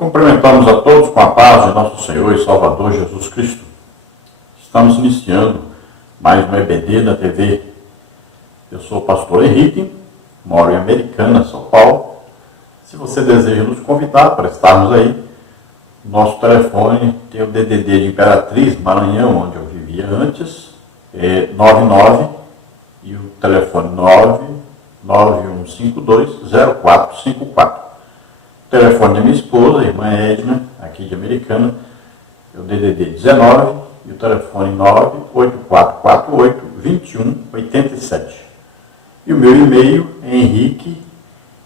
Cumprimentamos a todos com a paz de nosso Senhor e Salvador Jesus Cristo. Estamos iniciando mais um EBD da TV. Eu sou o pastor Henrique, moro em Americana, São Paulo. Se você deseja nos convidar para estarmos aí, nosso telefone tem o DDD de Imperatriz, Maranhão, onde eu vivia antes, é 99 e o telefone 991520454. O telefone da minha esposa, a irmã Edna, aqui de Americana, é o DDD 19 e o telefone 98448-2187. E o meu e-mail é Henrique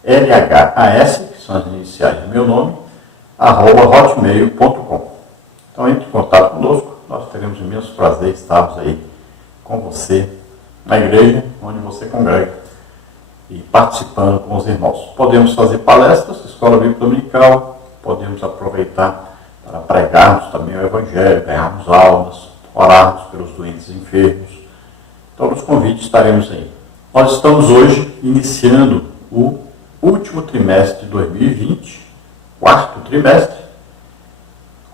LHAS, que são as iniciais do meu nome, @hotmail.com. Então entre em contato conosco, nós teremos imenso prazer em estarmos aí com você na igreja onde você congrega e participando com os irmãos. Podemos fazer palestras, escola bíblica dominical, podemos aproveitar para pregarmos também o evangelho, ganharmos almas, orarmos pelos doentes e enfermos. Então nos convites estaremos aí. Nós estamos hoje iniciando o último trimestre de 2020, quarto trimestre,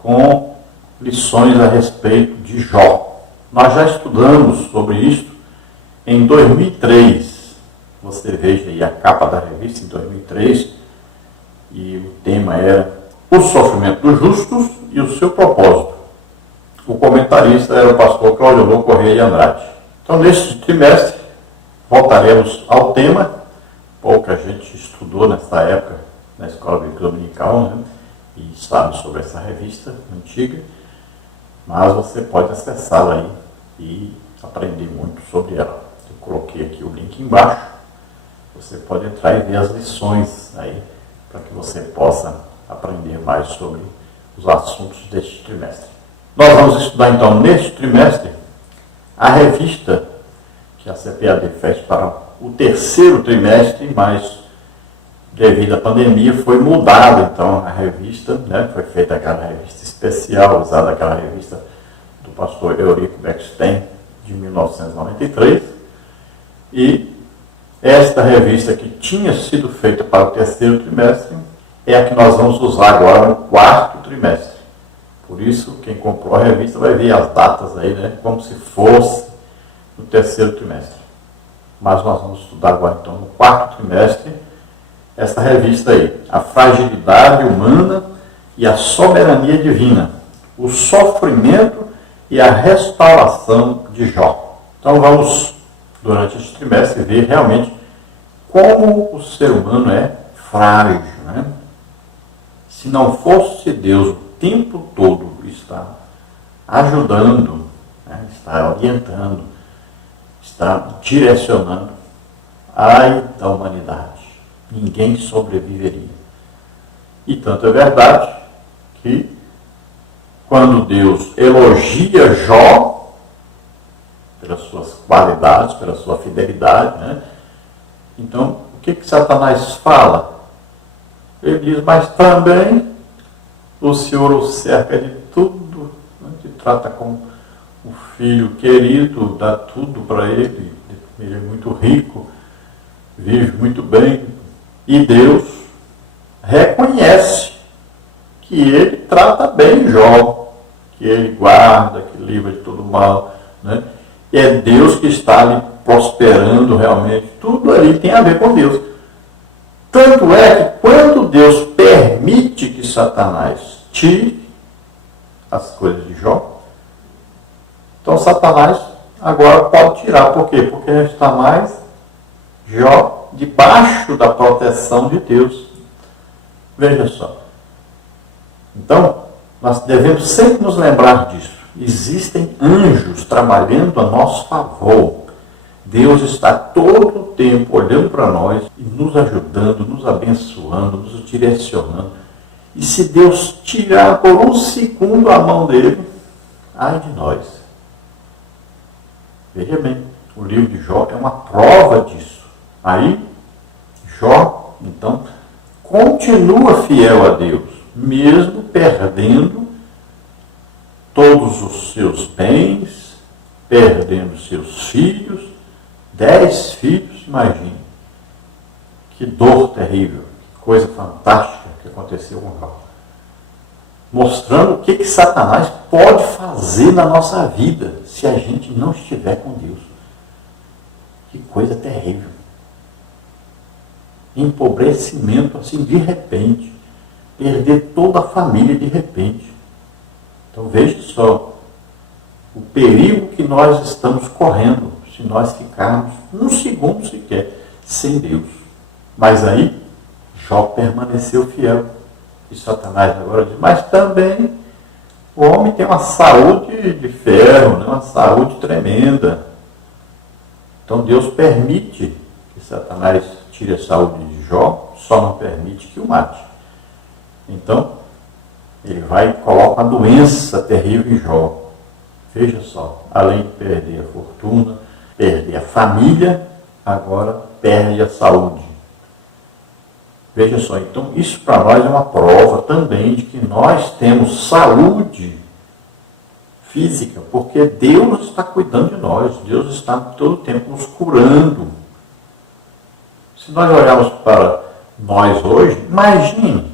com lições a respeito de Jó. Nós já estudamos sobre isso em 2003. Você veja aí a capa da revista em 2003, e o tema era o sofrimento dos justos e o seu propósito. O comentarista era o pastor Claudio Correia de Andrade. Então, neste trimestre, voltaremos ao tema. Pouca gente estudou nessa época na Escola Bíblica Dominical, né? E sabe sobre essa revista antiga, mas você pode acessá-la aí e aprender muito sobre ela. Eu coloquei aqui o link embaixo. Você pode entrar e ver as lições aí, para que você possa aprender mais sobre os assuntos deste trimestre. Nós vamos estudar então neste trimestre a revista que a CPAD fez para o terceiro trimestre, mas devido à pandemia foi mudada então a revista, né? Foi feita aquela revista especial, usada aquela revista do pastor Eurico Beckstein de 1993, e esta revista que tinha sido feita para o terceiro trimestre é a que nós vamos usar agora no quarto trimestre. Por isso, quem comprou a revista vai ver as datas aí, né? Como se fosse no terceiro trimestre. Mas nós vamos estudar agora, então, no quarto trimestre, essa revista aí, A Fragilidade Humana e a Soberania Divina, o Sofrimento e a Restauração de Jó. Então vamos, durante este trimestre, ver realmente como o ser humano é frágil, né? Se não fosse Deus o tempo todo está ajudando, né? Está orientando, está direcionando, ai da humanidade, ninguém sobreviveria. E tanto é verdade que quando Deus elogia Jó pelas suas qualidades, pela sua fidelidade, né? Então, o que Satanás fala? Ele diz, mas também o Senhor o cerca de tudo, né? Te trata como um filho querido, dá tudo para ele é muito rico, vive muito bem, e Deus reconhece que ele trata bem Jó, que ele guarda, que livra de todo mal, né? E é Deus que está ali prosperando realmente, tudo ali tem a ver com Deus. Tanto é que quando Deus permite que Satanás tire as coisas de Jó, então Satanás agora pode tirar. Por quê? Porque não está mais Jó debaixo da proteção de Deus. Veja só. Então, nós devemos sempre nos lembrar disso. Existem anjos trabalhando a nosso favor. Deus está todo o tempo olhando para nós e nos ajudando, nos abençoando, nos direcionando. E se Deus tirar por um segundo a mão dele, ai de nós. Veja bem, o livro de Jó é uma prova disso. Aí, Jó, então, continua fiel a Deus, mesmo perdendo todos os seus bens, perdendo seus filhos, 10 filhos, imagine. Que dor terrível, que coisa fantástica que aconteceu com Jó. mostrando o que Satanás pode fazer na nossa vida se a gente não estiver com Deus. Que coisa terrível. Empobrecimento assim de repente. Perder toda a família de repente. Então veja só o perigo que nós estamos correndo se nós ficarmos um segundo sequer sem Deus. Mas aí Jó permaneceu fiel. E Satanás agora diz, mas também o homem tem uma saúde de ferro, né? Uma saúde tremenda. Então Deus permite que Satanás tire a saúde de Jó, só não permite que o mate. Então, ele vai e coloca uma doença terrível em Jó. Veja só, além de perder a fortuna, perder a família, agora perde a saúde. Veja só, então isso para nós é uma prova também de que nós temos saúde física, porque Deus está cuidando de nós, Deus está todo o tempo nos curando. Se nós olharmos para nós hoje, imagine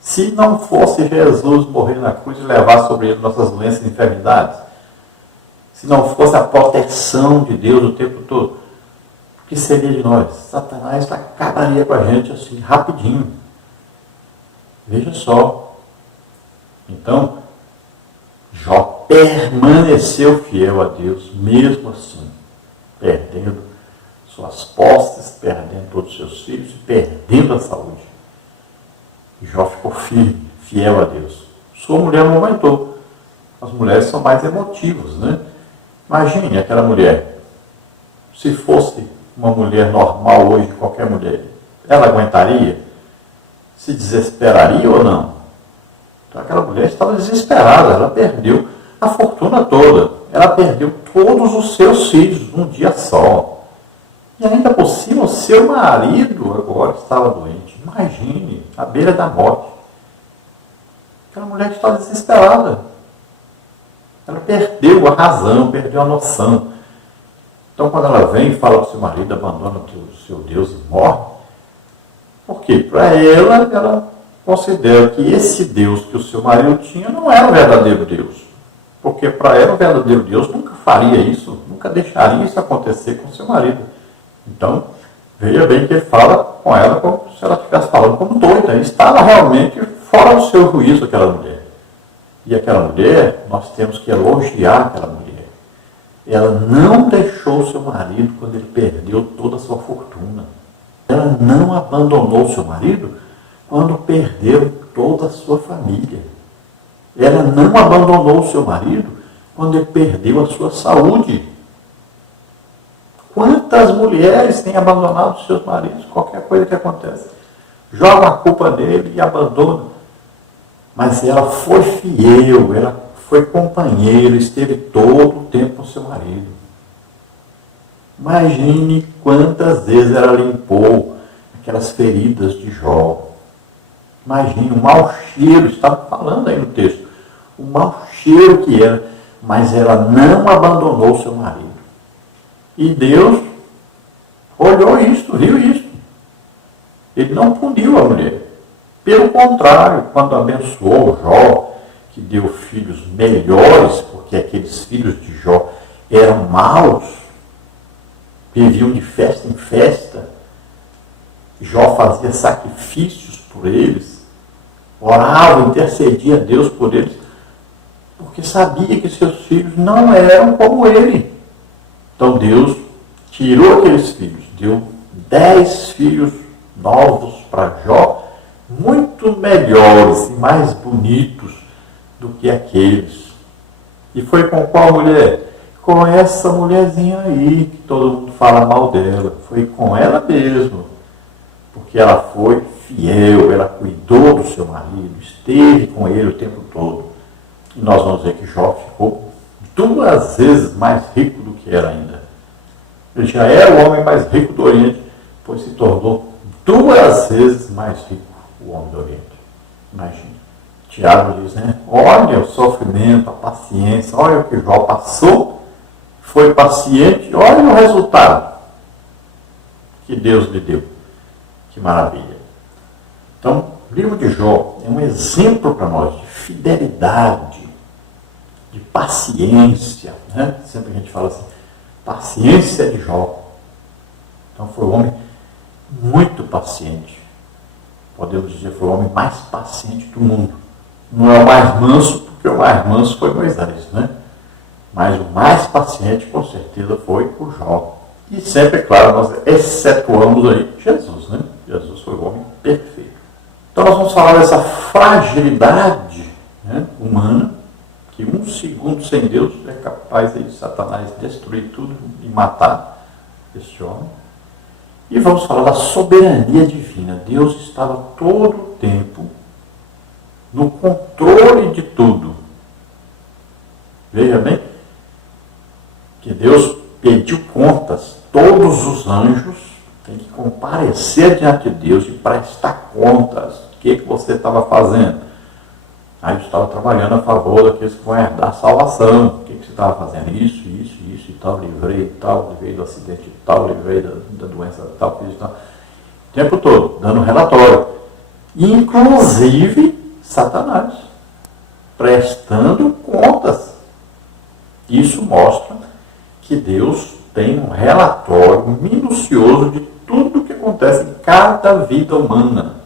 se não fosse Jesus morrer na cruz e levar sobre ele nossas doenças e enfermidades, se não fosse a proteção de Deus o tempo todo, o que seria de nós? Satanás acabaria com a gente assim, rapidinho. Veja só. Então, Jó permaneceu fiel a Deus, mesmo assim, perdendo suas posses, perdendo todos os seus filhos, perdendo a saúde. Jó ficou firme, fiel a Deus. Sua mulher não aguentou. As mulheres são mais emotivas, né? Imagine aquela mulher. Se fosse uma mulher normal hoje, qualquer mulher, ela aguentaria? Se desesperaria ou não? Então aquela mulher estava desesperada, ela perdeu a fortuna toda, ela perdeu todos os seus filhos num dia só. E ainda por cima, o seu marido agora estava doente. Imagine, à beira da morte. Aquela mulher estava desesperada. Ela perdeu a razão, perdeu a noção. Então, quando ela vem e fala para o seu marido, abandona o seu Deus e morre, por quê? Para ela considera que esse Deus que o seu marido tinha não era o verdadeiro Deus. Porque para ela o verdadeiro Deus nunca faria isso, nunca deixaria isso acontecer com o seu marido. Então, veja bem que ele fala com ela como se ela estivesse falando como doida. Ele estava realmente fora do seu juízo, aquela mulher. E aquela mulher, nós temos que elogiar aquela mulher. Ela não deixou seu marido quando ele perdeu toda a sua fortuna. Ela não abandonou seu marido quando perdeu toda a sua família. Ela não abandonou seu marido quando ele perdeu a sua saúde. Quantas mulheres têm abandonado seus maridos? Qualquer coisa que acontece, joga a culpa nele e abandona. Mas ela foi fiel, ela foi companheira, esteve todo o tempo com seu marido. Imagine quantas vezes ela limpou aquelas feridas de Jó. Imagine o mau cheiro, estava falando aí no texto, o mau cheiro que era, mas ela não abandonou seu marido. E Deus olhou isto, viu isto. Ele não puniu a mulher. Pelo contrário, quando abençoou Jó, que deu filhos melhores, porque aqueles filhos de Jó eram maus, viviam de festa em festa. Jó fazia sacrifícios por eles, orava, intercedia a Deus por eles, porque sabia que seus filhos não eram como ele. Então Deus tirou aqueles filhos, deu 10 filhos novos para Jó, muito melhores e mais bonitos do que aqueles. E foi com qual mulher? Com essa mulherzinha aí, que todo mundo fala mal dela. Foi com ela mesmo. Porque ela foi fiel, ela cuidou do seu marido, esteve com ele o tempo todo. E nós vamos ver que Jó ficou 2 vezes mais rico do que era ainda. Ele já era o homem mais rico do Oriente, pois se tornou 2 vezes mais rico o homem do Oriente. Imagina. Tiago diz, né? Olha o sofrimento, a paciência, olha o que Jó passou, foi paciente, olha o resultado que Deus lhe deu. Que maravilha. Então, o livro de Jó é um exemplo para nós de fidelidade, de paciência, né? Sempre a gente fala assim, paciência de Jó. Então foi um homem muito paciente. Podemos dizer que foi o homem mais paciente do mundo. Não é o mais manso, porque o mais manso foi Moisés, né? Mas o mais paciente, com certeza, foi o Jó. E sempre, claro, nós excetuamos aí Jesus, né? Jesus foi o homem perfeito. Então nós vamos falar dessa fragilidade, né, humana, que um segundo sem Deus é capaz aí de Satanás destruir tudo e matar esse homem. E vamos falar da soberania divina. Deus estava todo o tempo no controle de tudo. Veja bem que Deus pediu contas. Todos os anjos têm que comparecer diante de Deus e prestar contas. O que você estava fazendo? Aí eu estava trabalhando a favor daqueles que vão herdar a salvação. O que você estava fazendo? Isso e tal, livrei do acidente e tal, livrei da doença e tal, fiz e tal. O tempo todo, dando relatório. Inclusive, Satanás, prestando contas. Isso mostra que Deus tem um relatório minucioso de tudo o que acontece em cada vida humana.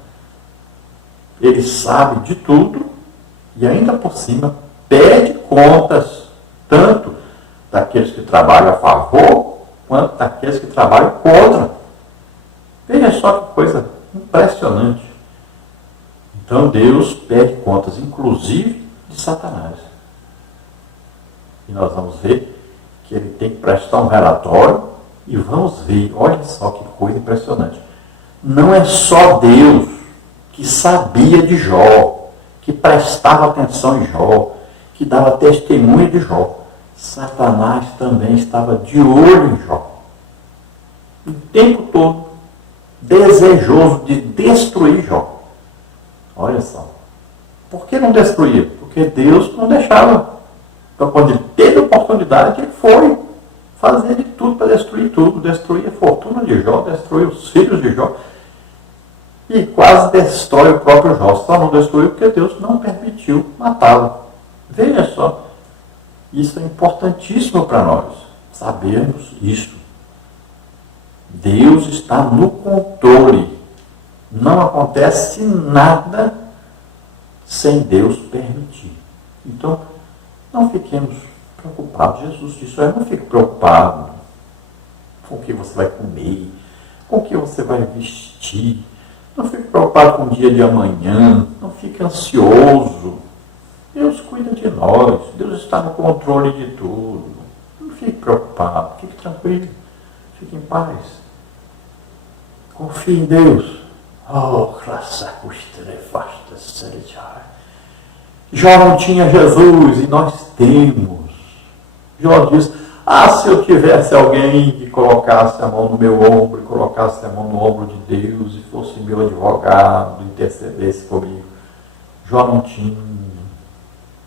Ele sabe de tudo e ainda por cima pede contas, tanto daqueles que trabalham a favor, quanto daqueles que trabalham contra. Veja só que coisa impressionante. Então Deus pede contas, inclusive de Satanás. E nós vamos ver que ele tem que prestar um relatório e vamos ver, olha só que coisa impressionante. Não é só Deus que sabia de Jó, que prestava atenção em Jó, que dava testemunho de Jó. Satanás também estava de olho em Jó. O tempo todo, desejoso de destruir Jó. Olha só. Por que não destruía? Porque Deus não deixava. Então, quando ele teve oportunidade, ele foi fazer de tudo para destruir tudo. Destruir a fortuna de Jó, destruir os filhos de Jó. E quase destrói o próprio Jó. Só não destruiu porque Deus não permitiu matá-lo. Veja só. Isso é importantíssimo para nós, sabermos isso. Deus está no controle. Não acontece nada sem Deus permitir. Então, não fiquemos preocupados. Jesus disse, não fique preocupado com o que você vai comer, com o que você vai vestir. Não fique preocupado com o dia de amanhã. Não fique ansioso. Deus cuida de nós. Deus está no controle de tudo. Não fique preocupado. Fique tranquilo. Fique em paz. Confie em Deus. Jó não tinha Jesus e nós temos. Jó diz, se eu tivesse alguém que colocasse a mão no meu ombro, e colocasse a mão no ombro de Deus, e fosse meu advogado, intercedesse comigo. Jó não tinha,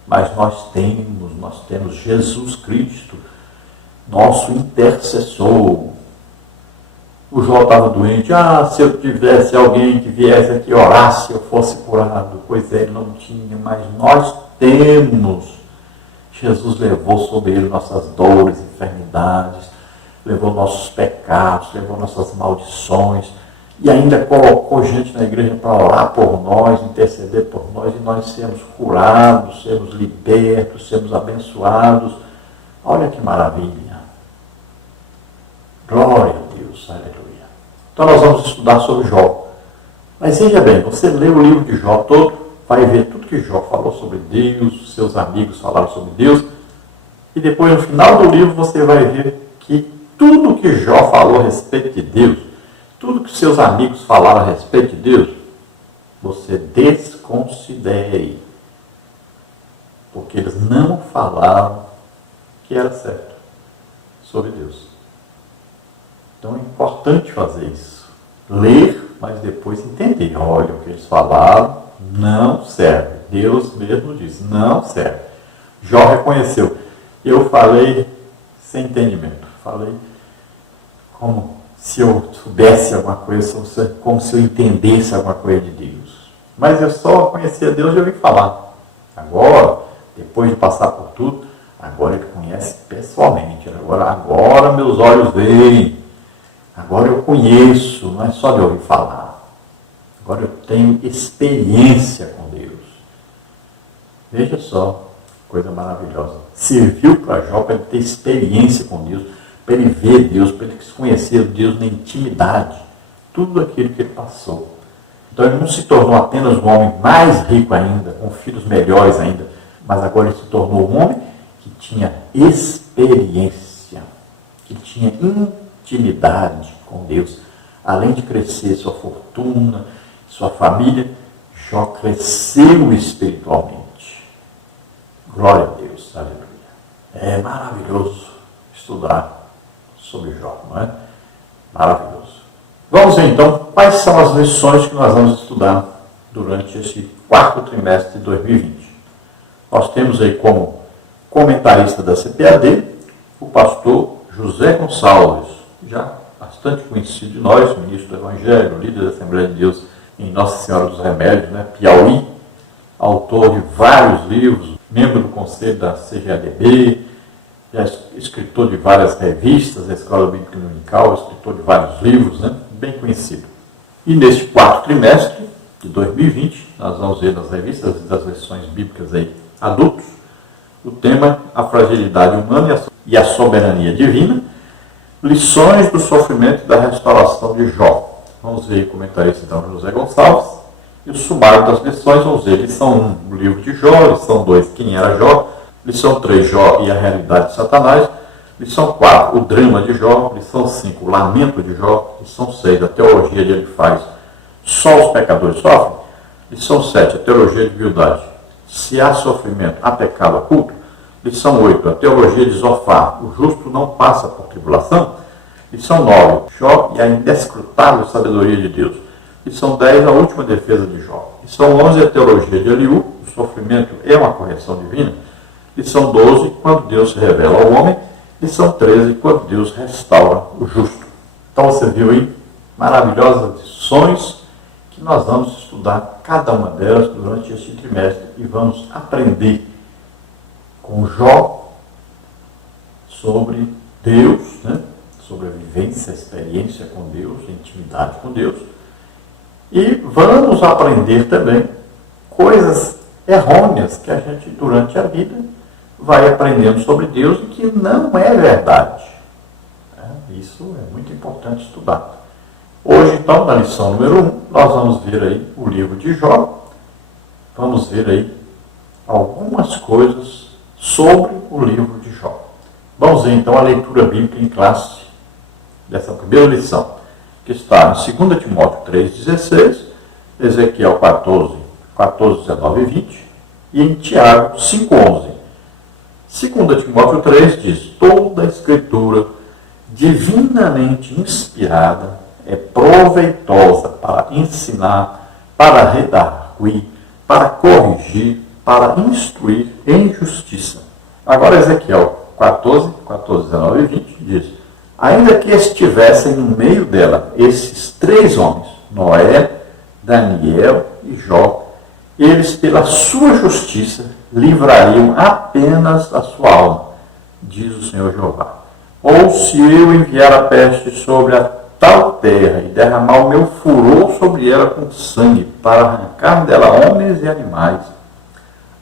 mas nós temos Jesus Cristo, nosso intercessor. O Jó estava doente, se eu tivesse alguém que viesse aqui orasse, eu fosse curado. Pois é, ele não tinha, mas nós temos. Jesus levou sobre ele nossas dores, enfermidades, levou nossos pecados, levou nossas maldições, e ainda colocou gente na igreja para orar por nós, interceder por nós, e nós sermos curados, sermos libertos, sermos abençoados. Olha que maravilha. Glória a Deus, aleluia. Então nós vamos estudar sobre Jó. Mas veja bem, você lê o livro de Jó todo, vai ver tudo que Jó falou sobre Deus, seus amigos falaram sobre Deus, e depois no final do livro você vai ver que tudo que Jó falou a respeito de Deus, tudo que seus amigos falaram a respeito de Deus, você desconsidere. Porque eles não falaram que era certo sobre Deus. Então é importante fazer isso. Ler, mas depois entender. Olha, o que eles falaram não serve. Deus mesmo disse, não serve. Jó reconheceu. Eu falei sem entendimento. Falei como se eu soubesse alguma coisa, como se eu entendesse alguma coisa de Deus. Mas eu só conhecia Deus e ouvi falar. Agora, depois de passar por tudo, agora ele conhece pessoalmente. Agora meus olhos veem. Agora eu conheço, não é só de ouvir falar. Agora eu tenho experiência com Deus. Veja só, coisa maravilhosa. Serviu para Jó para ele ter experiência com Deus, para ele ver Deus, para ele conhecer Deus na intimidade. Tudo aquilo que ele passou. Então ele não se tornou apenas um homem mais rico ainda, com filhos melhores ainda, mas agora ele se tornou um homem que tinha experiência, que tinha intimidade com Deus. Além de crescer sua fortuna, sua família, Jó cresceu espiritualmente. Glória a Deus, aleluia. É maravilhoso estudar sobre Jó, não é? Maravilhoso. Vamos ver então quais são as lições que nós vamos estudar durante esse quarto trimestre de 2020. Nós temos aí como comentarista da CPAD o pastor José Gonçalves, já bastante conhecido de nós, ministro do Evangelho, líder da Assembleia de Deus em Nossa Senhora dos Remédios, né? Piauí, autor de vários livros, membro do conselho da CGADB, já escritor de várias revistas da Escola Bíblica Dominical, escritor de vários livros, né? Bem conhecido. E neste quarto trimestre de 2020, nós vamos ver nas revistas das lições bíblicas aí, adultos, o tema A Fragilidade Humana e a Soberania Divina, lições do sofrimento e da restauração de Jó. Vamos ver o comentarista então José Gonçalves. E o sumário das lições, vamos ver, lição 1, o livro de Jó, lição 2, quem era Jó, lição 3, Jó e a realidade de Satanás, lição 4, o drama de Jó, lição 5, o lamento de Jó, lição 6, a teologia de Elifaz, só os pecadores sofrem, lição 7, a teologia de Bildade, se há sofrimento, há pecado oculto, lição 8, a teologia de Zofar, o justo não passa por tribulação, lição 9, Jó e a inescrutável sabedoria de Deus, lição 10, a última defesa de Jó, lição 11, a teologia de Eliú, o sofrimento é uma correção divina, lição 12, quando Deus se revela ao homem, lição 13, quando Deus restaura o justo. Então você viu aí maravilhosas lições que nós vamos estudar cada uma delas durante este trimestre e vamos aprender com Jó sobre Deus, né? Sobre a vivência, a experiência com Deus, a intimidade com Deus. E vamos aprender também coisas errôneas que a gente durante a vida vai aprendendo sobre Deus e que não é verdade. Isso é muito importante estudar. Hoje, então, na lição número 1, nós vamos ver aí o livro de Jó. Vamos ver aí algumas coisas sobre o livro de Jó. Vamos ver, então, a leitura bíblica em classe dessa primeira lição, que está em 2 Timóteo 3,16, Ezequiel 14, 19 e 20, e em Tiago 5,11. 2 Timóteo 3 diz: toda a escritura divinamente inspirada é proveitosa para ensinar, para redarguir, para corrigir, para instruir em justiça. Agora Ezequiel 14, 19 e 20 diz: ainda que estivessem no meio dela esses três homens, Noé, Daniel e Jó, eles pela sua justiça livrariam apenas a sua alma, diz o Senhor Jeová. Ou se eu enviar a peste sobre a tal terra e derramar o meu furor sobre ela com sangue, para arrancar dela homens e animais,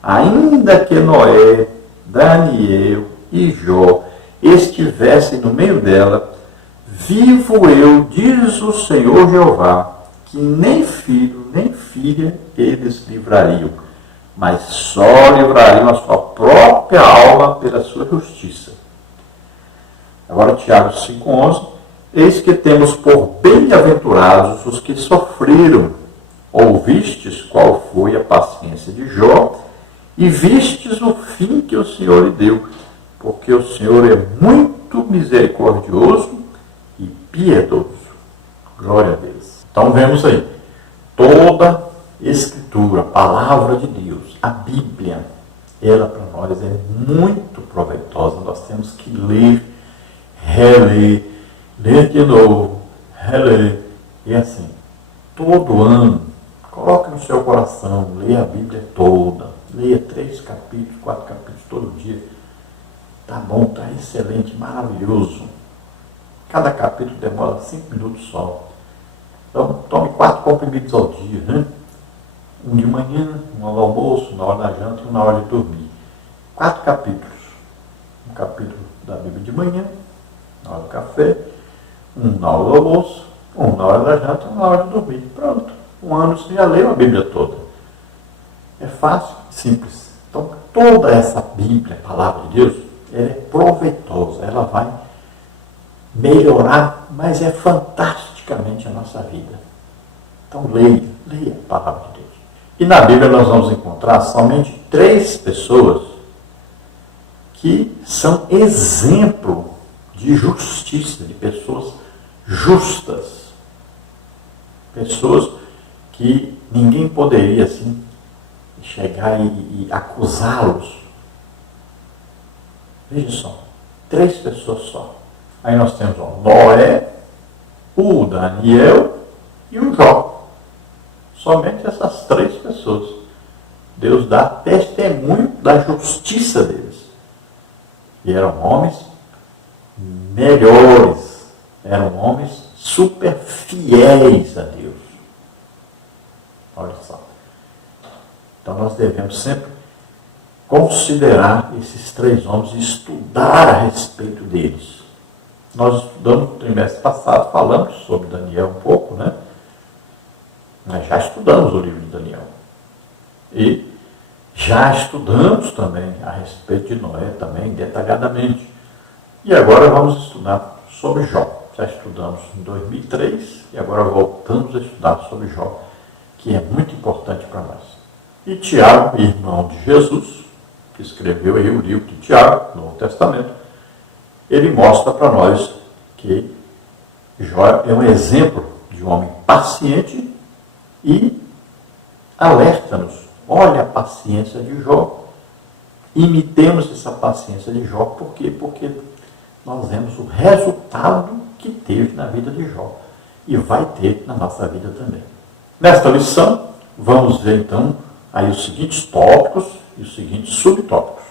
ainda que Noé, Daniel e Jó estivessem no meio dela, vivo eu, diz o Senhor Jeová, que nem filho nem filha eles livrariam, mas só livrariam a sua própria alma pela sua justiça. Agora Tiago 5,11, eis que temos por bem-aventurados os que sofreram. Ouvistes qual foi a paciência de Jó, e vistes o fim que o Senhor lhe deu, porque o Senhor é muito misericordioso e piedoso. Glória a Deus. Então vemos aí, toda Escritura, a palavra de Deus, a Bíblia, ela para nós é muito proveitosa. Nós temos que ler, reler, ler de novo, reler. E assim, todo ano, coloque no no seu coração, leia a Bíblia toda, leia 3 capítulos, 4 capítulos todo dia. Tá bom, tá excelente, maravilhoso. Cada capítulo demora 5 minutos só. Então, tome 4 comprimidos ao dia, né? Um de manhã, um ao almoço, na hora da janta e um na hora de dormir. 4 capítulos. Um capítulo da Bíblia de manhã, na hora do café, um na hora do almoço, um na hora da janta e um na hora de dormir. Pronto. Um ano você já leu a Bíblia toda. É fácil e simples. Então, toda essa Bíblia, a palavra de Deus, ela é proveitosa. Ela vai melhorar, mas é fantasticamente a nossa vida. Então, leia a palavra de Deus. E na Bíblia nós vamos encontrar somente 3 pessoas que são exemplo de justiça, de pessoas justas. Pessoas que ninguém poderia assim chegar e acusá-los. Veja só, 3 pessoas só. Aí nós temos o Noé, o Daniel e o Jó. Somente essas 3 pessoas. Deus dá testemunho da justiça deles. E eram homens melhores, eram homens super fiéis a Deus. Olha só. Então nós devemos sempre considerar esses 3 homens e estudar a respeito deles. Nós estudamos no trimestre passado, falamos sobre Daniel um pouco, né? Nós já estudamos o livro de Daniel. E já estudamos também a respeito de Noé, também detalhadamente. E agora vamos estudar sobre Jó. Já estudamos em 2003 e agora voltamos a estudar sobre Jó, que é muito importante para nós. E Tiago, irmão de Jesus, que escreveu aí o livro de Tiago, no Novo Testamento, ele mostra para nós que Jó é um exemplo de um homem paciente e alerta-nos. Olha a paciência de Jó. Imitemos essa paciência de Jó. Por quê? Porque nós vemos o resultado que teve na vida de Jó. E vai ter na nossa vida também. Nesta lição, vamos ver então aí os seguintes tópicos e os seguintes subtópicos.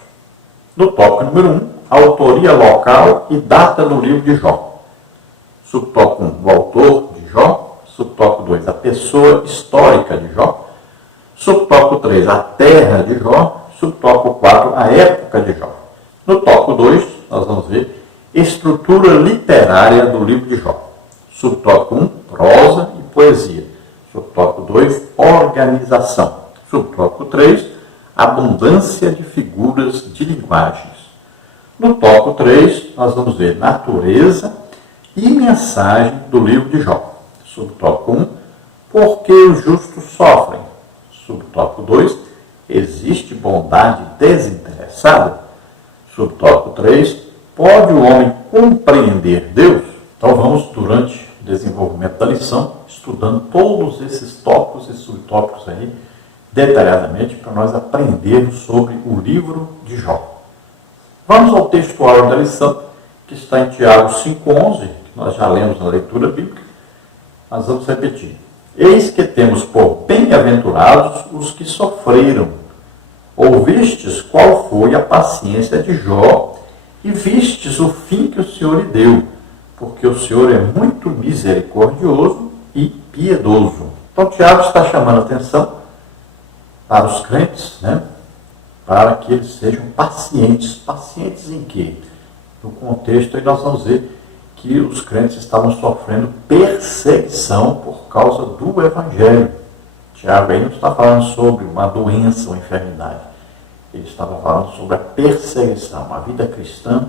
No tópico número 1, a autoria local e data do livro de Jó. Subtópico 1, o autor de Jó. Subtópico 2, a pessoa histórica de Jó. Subtópico 3, a terra de Jó. Subtópico 4, a época de Jó. No tópico 2, nós vamos ver estrutura literária do livro de Jó. Subtópico 1, prosa e poesia. Subtópico 2, organização. Subtópico 3, abundância de figuras de linguagens. No tópico 3, nós vamos ver natureza e mensagem do livro de Jó. Subtópico 1, por que os justos sofrem? Subtópico 2, existe bondade desinteressada? Subtópico 3, pode o homem compreender Deus? Então vamos, durante o desenvolvimento da lição, estudando todos esses tópicos e subtópicos aí, detalhadamente, para nós aprendermos sobre o livro de Jó. Vamos ao texto áureo da lição, que está em Tiago 5,11, que nós já lemos na leitura bíblica. Nós vamos repetir. Eis que temos por bem-aventurados os que sofreram. Ouvistes qual foi a paciência de Jó, e vistes o fim que o Senhor lhe deu, porque o Senhor é muito misericordioso e piedoso. Então, Tiago está chamando a atenção para os crentes, né? Para que eles sejam pacientes. Pacientes em quê? No contexto, aí nós vamos ver que os crentes estavam sofrendo perseguição por causa do Evangelho. Tiago aí não está falando sobre uma doença ou enfermidade. Ele estava falando sobre a perseguição, a vida cristã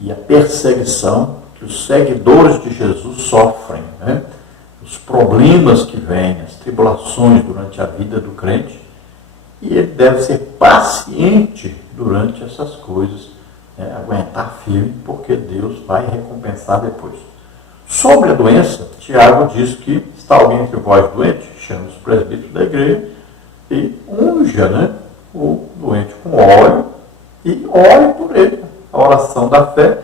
e a perseguição que os seguidores de Jesus sofrem, né? Os problemas que vêm, as tribulações durante a vida do crente. E ele deve ser paciente durante essas coisas, né? Aguentar firme, porque Deus vai recompensar depois. Sobre a doença, Tiago diz que está alguém entre vós doente, chama os presbíteros da igreja e unja, né, o doente com óleo e ore por ele. A oração da fé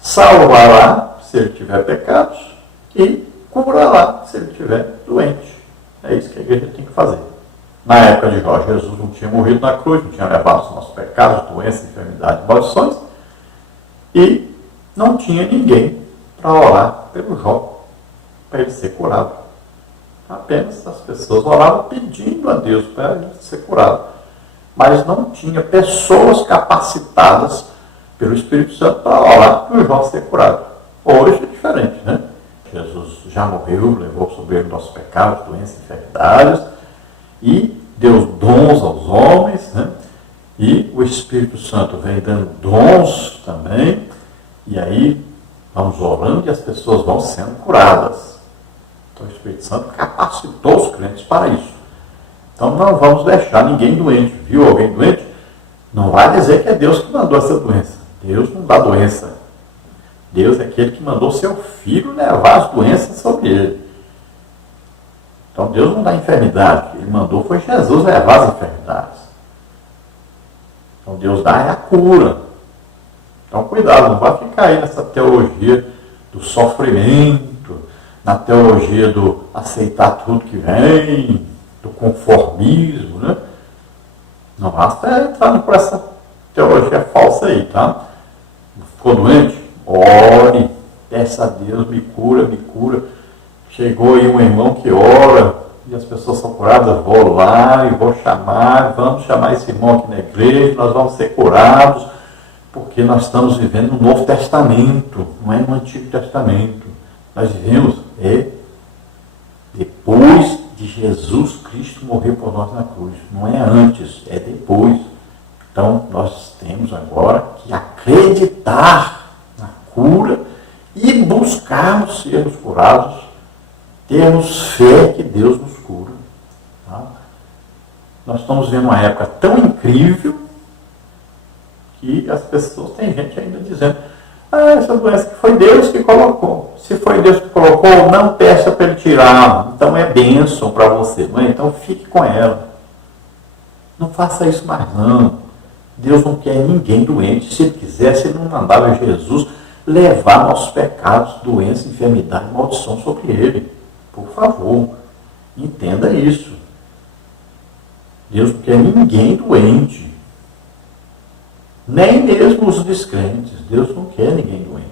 salvará se ele tiver pecados e curará se ele tiver doente. É isso que a igreja tem que fazer. Na época de Jó, Jesus não tinha morrido na cruz, não tinha levado os nossos pecados, doenças, enfermidades, maldições, e não tinha ninguém para orar pelo Jó, para ele ser curado. Apenas as pessoas oravam pedindo a Deus para ele ser curado. Mas não tinha pessoas capacitadas pelo Espírito Santo para orar para o Jó ser curado. Hoje é diferente, né? Jesus já morreu, levou sobre ele nossos pecados, doenças, enfermidades, e deu dons aos homens, né? E o Espírito Santo vem dando dons também, e aí vamos orando e as pessoas vão sendo curadas. Então o Espírito Santo capacitou os crentes para isso. Então não vamos deixar ninguém doente. Viu alguém doente? Não vai dizer que é Deus que mandou essa doença. Deus não dá doença. Deus é aquele que mandou seu filho levar as doenças sobre ele. Então Deus não dá enfermidade. Ele mandou foi Jesus levar as enfermidades. Então Deus dá é a cura. Então cuidado, não vai ficar aí nessa teologia do sofrimento, na teologia do aceitar tudo que vem, do conformismo, né? Não basta entrar por essa teologia falsa aí, tá? Ficou doente? Ore, peça a Deus, me cura, me cura. Chegou aí um irmão que ora e as pessoas são curadas, vou lá e vou chamar, vamos chamar esse irmão aqui na igreja, nós vamos ser curados, porque nós estamos vivendo no Novo Testamento, não é no Antigo Testamento. Nós vivemos depois de Jesus Cristo morrer por nós na cruz. Não é antes, é depois. Então, nós temos agora que acreditar na cura e buscarmos sermos curados, termos fé que Deus nos cura. Tá? Nós estamos vendo uma época tão incrível que as pessoas, tem gente ainda dizendo, essa doença que foi Deus que colocou. Se foi Deus que colocou, não peça para ele tirar. Então é bênção para você. Não é? Então fique com ela. Não faça isso mais não. Deus não quer ninguém doente. Se ele quisesse, ele não mandava Jesus levar nossos pecados, doença, enfermidade, maldição sobre ele. Por favor, entenda isso. Deus não quer ninguém doente. Nem mesmo os descrentes. Deus não quer ninguém doente.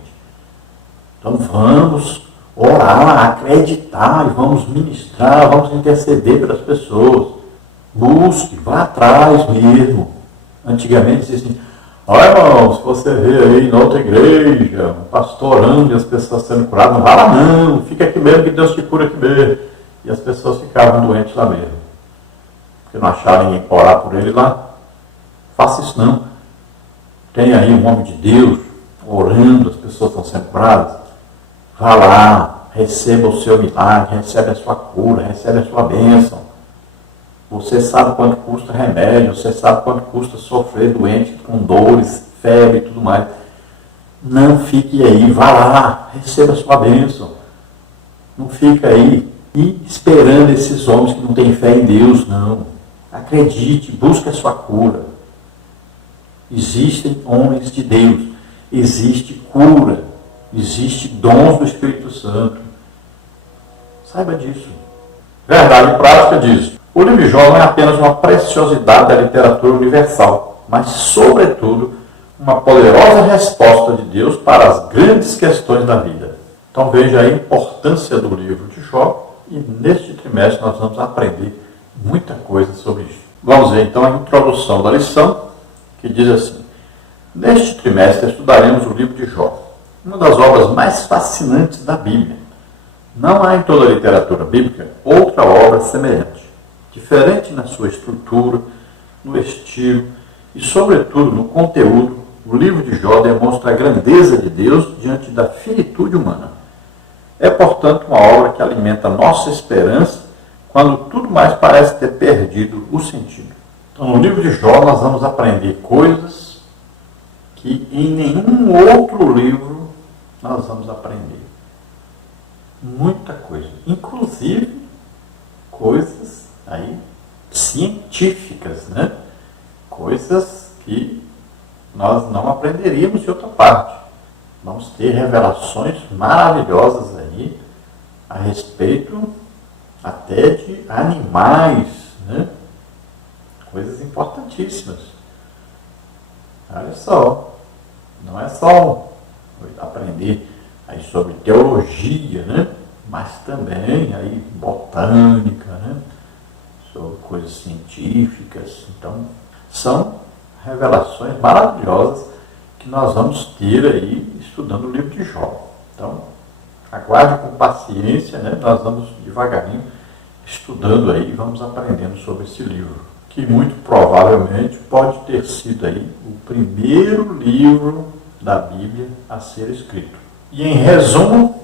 Então vamos orar, acreditar, e vamos ministrar, vamos interceder pelas pessoas. Busque, vá atrás mesmo. Antigamente dizia assim, olha irmão, se você vê aí na outra igreja, um pastor orando e as pessoas sendo curadas, não vá lá não, fica aqui mesmo que Deus te cura aqui mesmo. E as pessoas ficavam doentes lá mesmo. Porque não acharam ninguém para orar por ele lá. Faça isso não. Tem aí um homem de Deus orando, as pessoas estão sendo curadas. Vá lá, receba o seu milagre, recebe a sua cura, recebe a sua bênção. Você sabe quanto custa remédio, você sabe quanto custa sofrer doente com dores, febre e tudo mais. Não fique aí, vá lá, receba a sua bênção. Não fica aí esperando esses homens que não têm fé em Deus, não. Acredite, busque a sua cura. Existem homens de Deus, existe cura, existe dons do Espírito Santo. Saiba disso. Verdade prática disso. O livro de Jó não é apenas uma preciosidade da literatura universal, mas, sobretudo, uma poderosa resposta de Deus para as grandes questões da vida. Então veja a importância do livro de Jó e neste trimestre nós vamos aprender muita coisa sobre isso. Vamos ver então a introdução da lição, que diz assim: neste trimestre estudaremos o livro de Jó, uma das obras mais fascinantes da Bíblia. Não há em toda a literatura bíblica outra obra semelhante. Diferente na sua estrutura, no estilo e, sobretudo, no conteúdo, o livro de Jó demonstra a grandeza de Deus diante da finitude humana. É, portanto, uma obra que alimenta nossa esperança quando tudo mais parece ter perdido o sentido. Então, no livro de Jó, nós vamos aprender coisas que em nenhum outro livro nós vamos aprender. Muita coisa. Inclusive, coisas aí científicas, né? Coisas que nós não aprenderíamos de outra parte. Vamos ter revelações maravilhosas aí a respeito até de animais, né? Coisas importantíssimas. Olha só, não é só aprender aí sobre teologia, né? Mas também aí botânica, né? Sobre coisas científicas. Então, são revelações maravilhosas que nós vamos ter aí estudando o livro de Jó. Então, aguarde com paciência, né? Nós vamos devagarinho estudando aí, vamos aprendendo sobre esse livro, que muito provavelmente pode ter sido aí o primeiro livro da Bíblia a ser escrito. E em resumo,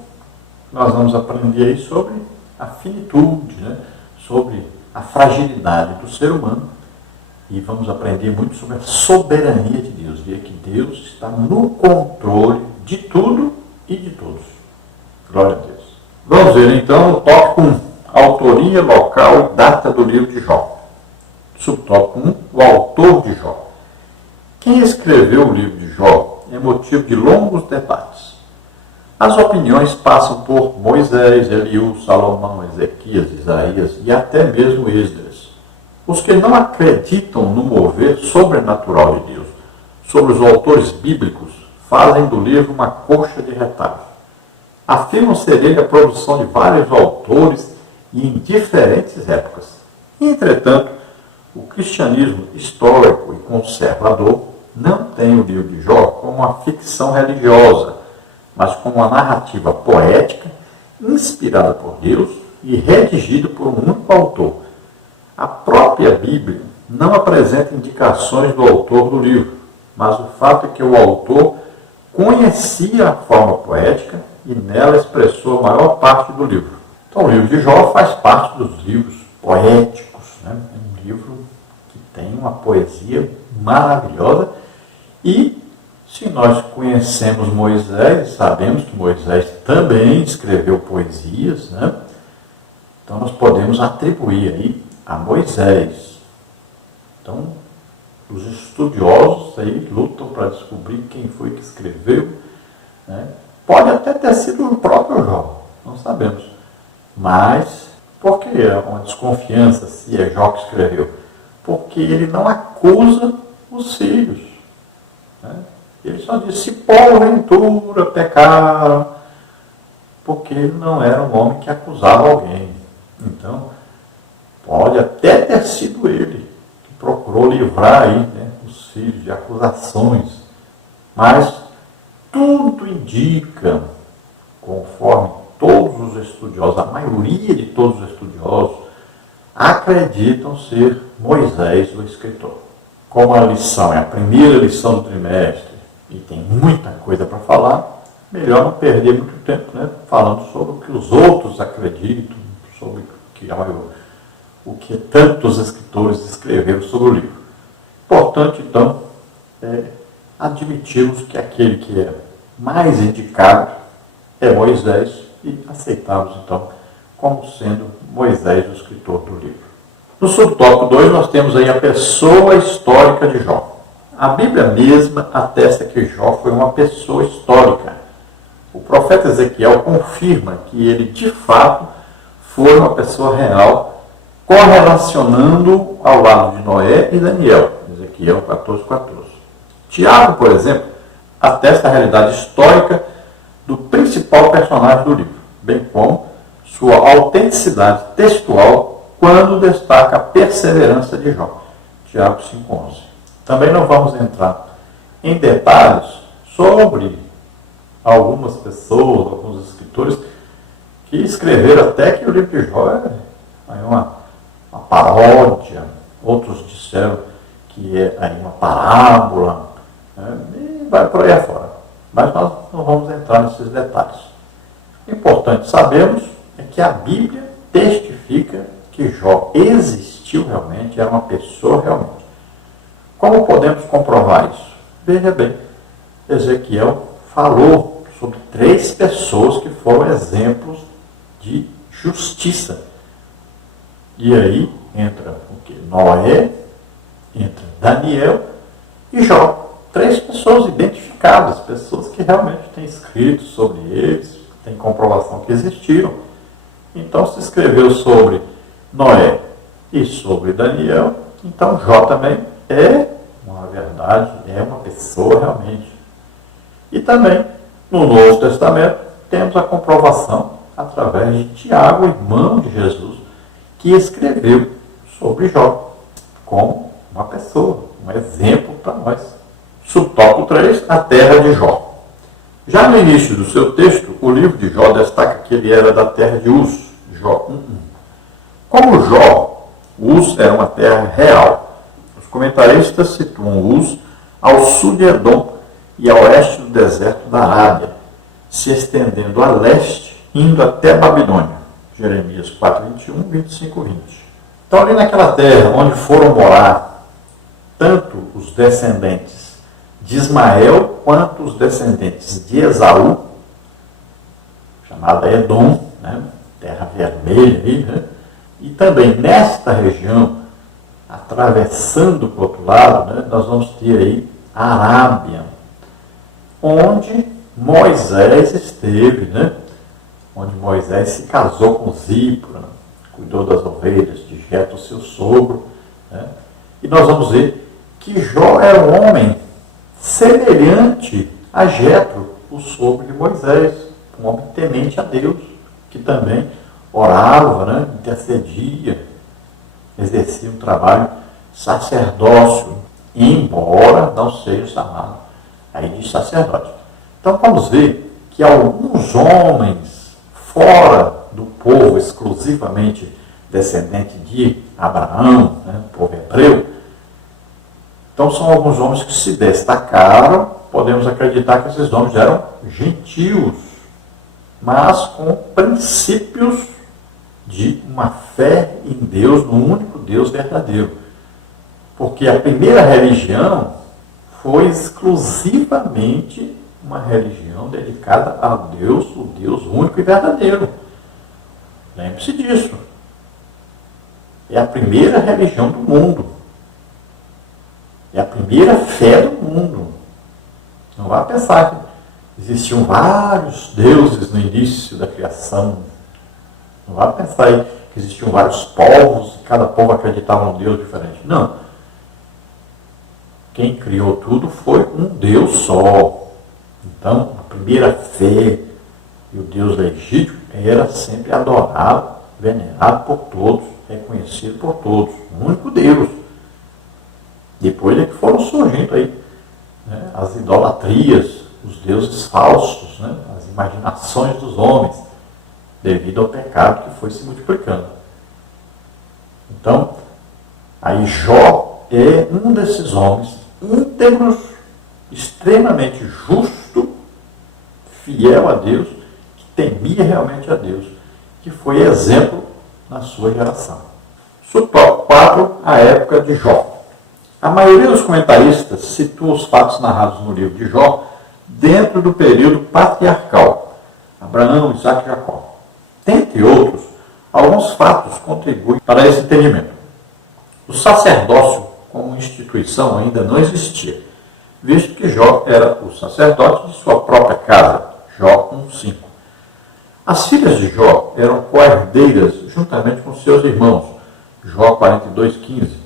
nós vamos aprender aí sobre a finitude, né? Sobre a fragilidade do ser humano, e vamos aprender muito sobre a soberania de Deus, ver que Deus está no controle de tudo e de todos. Glória a Deus. Vamos ver então o tópico 1, autoria, local e data do livro de Jó. Subtópico 1, o autor de Jó. Quem escreveu o livro de Jó é motivo de longos debates. As opiniões passam por Moisés, Eliú, Salomão, Ezequias, Isaías e até mesmo Esdras. Os que não acreditam no mover sobrenatural de Deus sobre os autores bíblicos fazem do livro uma coxa de retalhos. Afirmam ser ele a produção de vários autores e em diferentes épocas. Entretanto, o cristianismo histórico e conservador não tem o livro de Jó como uma ficção religiosa, mas como uma narrativa poética, inspirada por Deus e redigida por um único autor. A própria Bíblia não apresenta indicações do autor do livro, mas o fato é que o autor conhecia a forma poética e nela expressou a maior parte do livro. Então, o livro de Jó faz parte dos livros poéticos, né? É um livro que tem uma poesia maravilhosa. E se nós conhecemos Moisés, sabemos que Moisés também escreveu poesias, né? Então nós podemos atribuir aí a Moisés. Então, os estudiosos aí lutam para descobrir quem foi que escreveu, né? Pode até ter sido o próprio Jó, não sabemos. Mas, por que uma desconfiança se é Jó que escreveu? Porque ele não acusa os filhos, né? Ele só diz, se porventura pecaram, porque ele não era um homem que acusava alguém. Então, pode até ter sido ele que procurou livrar aí, né, os filhos de acusações. Mas tudo indica, conforme todos os estudiosos, a maioria de todos os estudiosos, acreditam ser Moisés o escritor. Como a lição é a primeira lição do trimestre e tem muita coisa para falar, melhor não perder muito tempo, né, falando sobre o que os outros acreditam, sobre o que tantos escritores escreveram sobre o livro. Importante, então, admitirmos que aquele que é mais indicado é Moisés e aceitarmos, então, como sendo Moisés o escritor do livro. No subtópico 2, nós temos aí a pessoa histórica de Jó. A Bíblia mesma atesta que Jó foi uma pessoa histórica. O profeta Ezequiel confirma que ele, de fato, foi uma pessoa real, correlacionando ao lado de Noé e Daniel, Ezequiel 14:14. Tiago, por exemplo, atesta a realidade histórica do principal personagem do livro, bem como sua autenticidade textual quando destaca a perseverança de Jó, Tiago 5:11. Também não vamos entrar em detalhes sobre algumas pessoas, alguns escritores, que escreveram até que o livro de Jó é uma paródia, outros disseram que é aí uma parábola, né? E vai por aí afora. Mas nós não vamos entrar nesses detalhes. O importante sabermos é que a Bíblia testifica que Jó existiu realmente, era uma pessoa realmente. Como podemos comprovar isso? Veja bem, Ezequiel falou sobre 3 pessoas que foram exemplos de justiça. E aí entra o quê? Noé, entra Daniel e Jó. 3 pessoas identificadas, pessoas que realmente têm escrito sobre eles, têm comprovação que existiram. Então, se escreveu sobre Noé e sobre Daniel, então Jó também é uma verdade, é uma pessoa realmente. E também, no Novo Testamento, temos a comprovação através de Tiago, irmão de Jesus, que escreveu sobre Jó como uma pessoa, um exemplo para nós. Subtópico 3, a terra de Jó. Já no início do seu texto, o livro de Jó destaca que ele era da terra de Uz, Jó 1:1. Como Jó, Uz era uma terra real. Os comentaristas situam Uz ao sul de Edom e a oeste do deserto da Arábia, se estendendo a leste, indo até a Babilônia. Jeremias 4:21, 25:20. Então, ali naquela terra onde foram morar tanto os descendentes de Ismael quanto os descendentes de Esaú, chamada Edom, né? Terra vermelha aí, né? E também nesta região, atravessando para o outro lado, né, nós vamos ter aí a Arábia, onde Moisés esteve, né? Onde Moisés se casou com Zípora, cuidou das ovelhas de Jetro, seu sogro, né? E nós vamos ver que Jó era um homem semelhante a Jetro, o sogro de Moisés, um homem temente a Deus, que também orava, né? Intercedia, exercia um trabalho sacerdócio, embora não seja chamado aí de sacerdote. Então vamos ver que alguns homens fora do povo exclusivamente descendente de Abraão, né, povo hebreu, então são alguns homens que se destacaram, podemos acreditar que esses homens eram gentios, mas com princípios de uma fé em Deus, no único Deus verdadeiro. Porque a primeira religião foi exclusivamente uma religião dedicada a Deus, o Deus único e verdadeiro. Lembre-se disso. É a primeira religião do mundo. É a primeira fé do mundo. Não vá pensar que existiam vários deuses no início da criação. Não vá pensar aí que existiam vários povos e cada povo acreditava num Deus diferente. Não. Quem criou tudo foi um Deus só. Então, a primeira fé e o Deus legítimo era sempre adorado, venerado por todos, reconhecido por todos. O único Deus. Depois é que foram surgindo aí, né, as idolatrias, os deuses falsos, né, as imaginações dos homens, devido ao pecado que foi se multiplicando. Então, aí Jó é um desses homens íntegros, extremamente justo, fiel a Deus, que temia realmente a Deus, que foi exemplo na sua geração. Subtópico 4, a época de Jó. A maioria dos comentaristas situa os fatos narrados no livro de Jó dentro do período patriarcal, Abraão, Isaac e Jacó. Dentre outros, alguns fatos contribuem para esse entendimento. O sacerdócio como instituição ainda não existia, visto que Jó era o sacerdote de sua própria casa, Jó 1:5. As filhas de Jó eram coherdeiras juntamente com seus irmãos, Jó 42:15,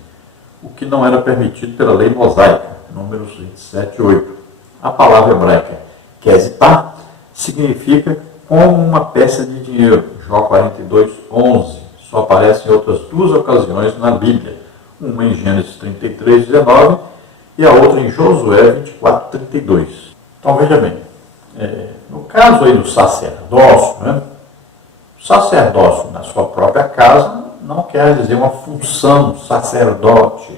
o que não era permitido pela lei mosaica, Números 27:8. A palavra hebraica kezipá significa como uma peça de dinheiro, Jó 42:11. Só aparece em outras duas ocasiões na Bíblia, uma em Gênesis 33:19 e a outra em Josué 24:32. Então veja bem, no caso aí do sacerdócio, né, o sacerdócio na sua própria casa não quer dizer uma função sacerdote.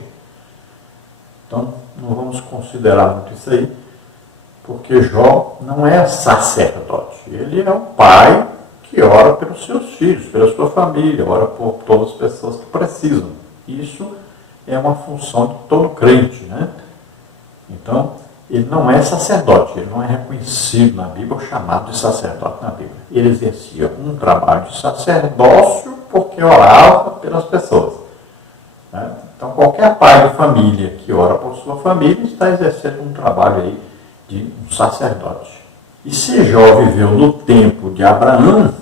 Então não vamos considerar muito isso aí, porque Jó não é sacerdote. Ele é um pai que ora pelos seus filhos, pela sua família, ora por todas as pessoas que precisam. Isso é uma função de todo crente, né? Então, ele não é sacerdote, ele não é reconhecido na Bíblia ou chamado de sacerdote na Bíblia. Ele exercia um trabalho de sacerdócio porque orava pelas pessoas, né? Então, qualquer pai de família que ora por sua família está exercendo um trabalho aí de um sacerdote. E se Jó viveu no tempo de Abraão,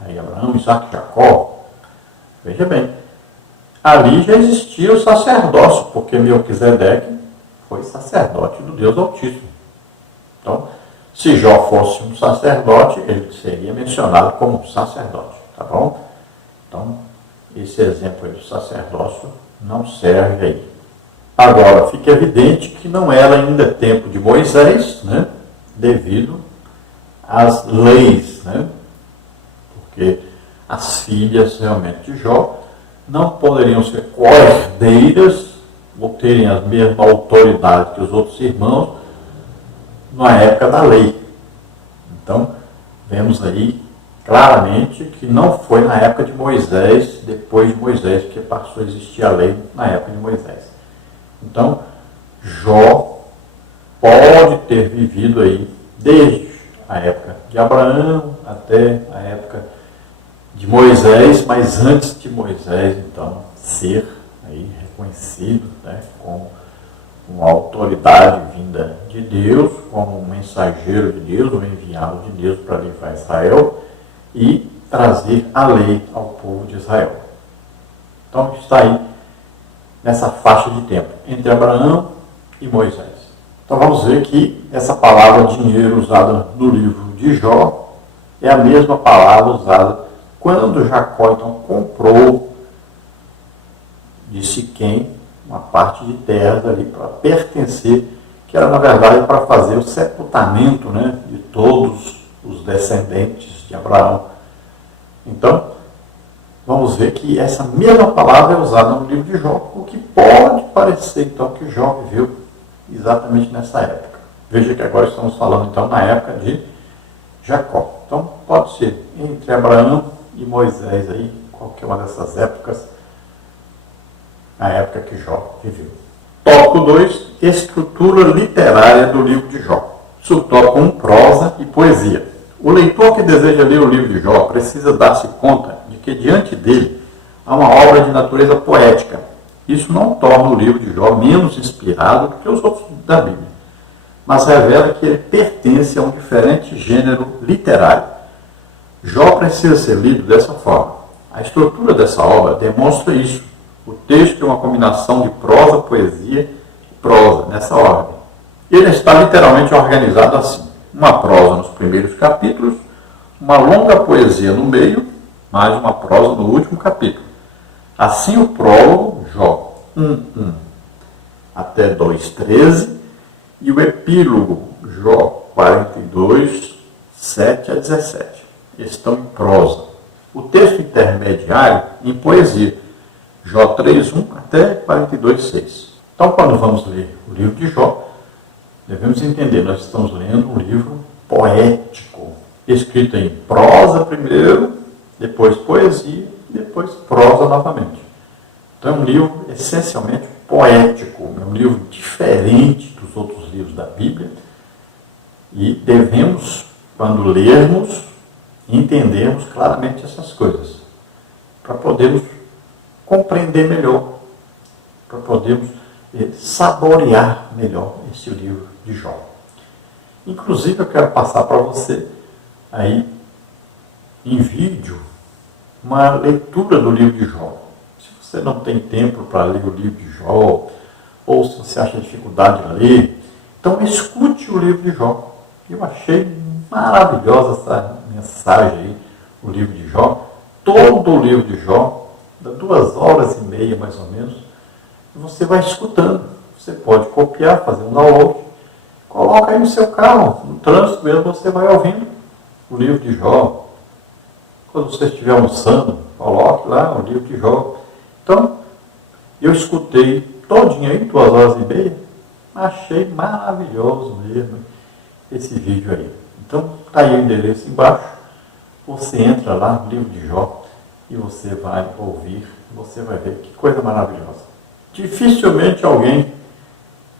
aí Abraão, Isaac e Jacó, veja bem, ali já existia o sacerdócio, porque Melquisedeque foi sacerdote do Deus Altíssimo. Então, se Jó fosse um sacerdote, ele seria mencionado como sacerdote, tá bom? Então, esse exemplo aí do sacerdócio não serve aí. Agora, fica evidente que não era ainda tempo de Moisés, né? Devido às leis, né? Porque as filhas realmente de Jó não poderiam ser cordeiras ou terem a mesma autoridade que os outros irmãos na época da lei. Então, vemos aí claramente que não foi na época de Moisés, depois de Moisés, que passou a existir a lei na época de Moisés. Então, Jó pode ter vivido aí desde a época de Abraão até a época de Moisés, mas antes de Moisés, então, ser aí reconhecido, né, como uma autoridade vinda de Deus, como um mensageiro de Deus, um enviado de Deus para livrar Israel e trazer a lei ao povo de Israel. Então, está aí nessa faixa de tempo, entre Abraão e Moisés. Então, vamos ver que essa palavra dinheiro usada no livro de Jó é a mesma palavra usada quando Jacó, então, comprou de Siquém uma parte de terras ali para pertencer, que era, na verdade, para fazer o sepultamento, né, de todos os descendentes de Abraão. Então, vamos ver que essa mesma palavra é usada no livro de Jó, o que pode parecer, então, que Jó viveu exatamente nessa época. Veja que agora estamos falando, então, na época de Jacó. Então, pode ser entre Abraão e Moisés, aí, qualquer uma dessas épocas, a época que Jó viveu. Tópico 2, estrutura literária do livro de Jó. Subtópico 1, prosa e poesia. O leitor que deseja ler o livro de Jó precisa dar-se conta de que diante dele há uma obra de natureza poética. Isso não torna o livro de Jó menos inspirado do que os outros da Bíblia, mas revela que ele pertence a um diferente gênero literário. Jó precisa ser lido dessa forma. A estrutura dessa obra demonstra isso. O texto é uma combinação de prosa, poesia e prosa, nessa ordem. Ele está literalmente organizado assim. Uma prosa nos primeiros capítulos, uma longa poesia no meio, mais uma prosa no último capítulo. Assim o prólogo, Jó 1:1 até 2:13, e o epílogo, Jó 42, 7 a 17. Estão em prosa. O texto intermediário em poesia, Jó 3:1 até 42:6. Então, quando vamos ler o livro de Jó, devemos entender, nós estamos lendo um livro poético, escrito em prosa primeiro, depois poesia, depois prosa novamente. Então, é um livro essencialmente poético, é um livro diferente dos outros livros da Bíblia, e devemos, quando lermos, entendermos claramente essas coisas, para podermos compreender melhor, para podermos saborear melhor esse livro de Jó. Inclusive, eu quero passar para você aí em vídeo uma leitura do livro de Jó. Se você não tem tempo para ler o livro de Jó, ou se você acha dificuldade de ler, então escute o livro de Jó. Eu achei maravilhosa essa mensagem aí, o livro de Jó. Todo o livro de Jó, dá 2h30 mais ou menos, e você vai escutando. Você pode copiar, fazer um download, coloca aí no seu carro, no trânsito mesmo, você vai ouvindo o livro de Jó. Quando você estiver almoçando, coloque lá o livro de Jó. Então, eu escutei todinho aí, 2h30, achei maravilhoso mesmo esse vídeo aí. Então, está aí o endereço embaixo, você entra lá no livro de Jó e você vai ouvir, você vai ver que coisa maravilhosa. Dificilmente alguém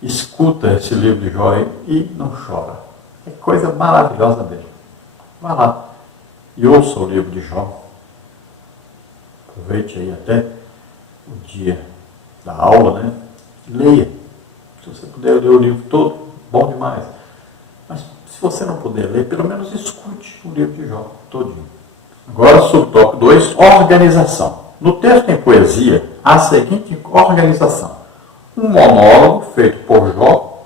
escuta esse livro de Jó e não chora. É coisa maravilhosa mesmo. Vá lá e ouça o livro de Jó. Aproveite aí até o dia da aula, né? Leia. Se você puder ler o livro todo, bom demais. Mas se você não puder ler, pelo menos escute o livro de Jó todinho. Agora, subtópico 2, organização. No texto em poesia, há a seguinte organização. Um monólogo feito por Jó,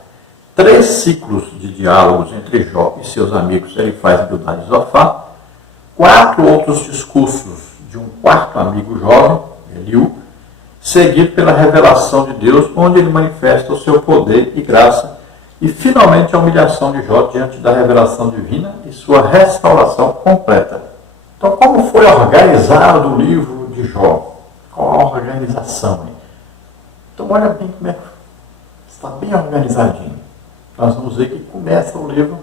3 ciclos de diálogos entre Jó e seus amigos Elifaz, Bildad e Zofar, 4 outros discursos de um quarto amigo jovem, Eliú, seguido pela revelação de Deus, onde ele manifesta o seu poder e graça, e finalmente a humilhação de Jó diante da revelação divina e sua restauração completa. Então, como foi organizado o livro de Jó? Qual a organização? Então, olha bem como é que está bem organizadinho. Nós vamos ver que começa o livro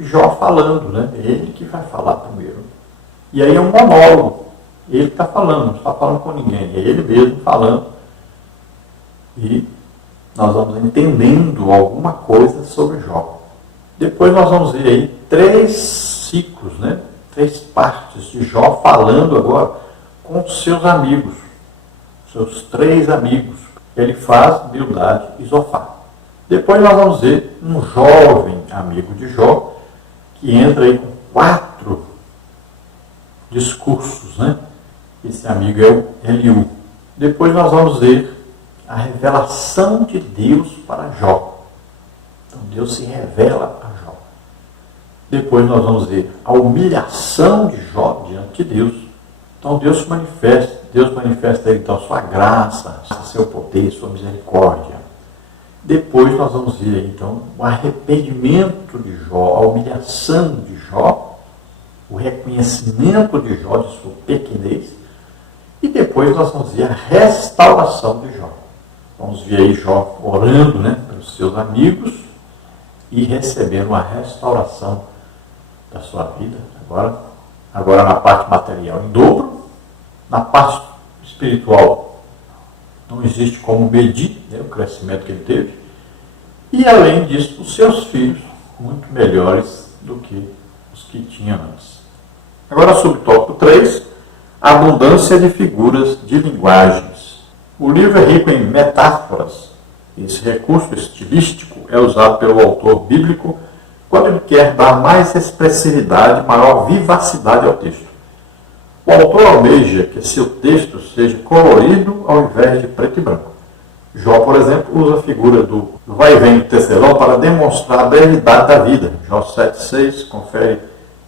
Jó falando, né? É ele que vai falar primeiro. E aí é um monólogo. Ele está falando, não está falando com ninguém. É ele mesmo falando. E nós vamos entendendo alguma coisa sobre Jó. Depois nós vamos ver aí 3 ciclos, né? 3 partes de Jó falando agora com seus amigos. Seus 3 amigos. Elifaz, Bildad e Zofar. Depois nós vamos ver um jovem amigo de Jó que entra aí com 4 discursos, né? Esse amigo é o Eliú. Depois nós vamos ver a revelação de Deus para Jó. Então Deus se revela a Jó. Depois nós vamos ver a humilhação de Jó diante de Deus. Então Deus manifesta então sua graça, seu poder, sua misericórdia. Depois nós vamos ver então o arrependimento de Jó, a humilhação de Jó, o reconhecimento de Jó de sua pequenez. E depois nós vamos ver a restauração de Jó. Vamos ver aí Jó orando, né, pelos seus amigos e recebendo a restauração da sua vida. Agora na parte material em dobro, na parte espiritual não existe como medir, né, o crescimento que ele teve. E além disso, os seus filhos muito melhores do que os que tinha antes. Agora, subtópico 3, abundância de figuras de linguagens. O livro é rico em metáforas. Esse recurso estilístico é usado pelo autor bíblico quando ele quer dar mais expressividade, maior vivacidade ao texto. O autor almeja que seu texto seja colorido ao invés de preto e branco. Jó, por exemplo, usa a figura do vai e vem do tecelão para demonstrar a brevidade da vida. Jó 7,6, confere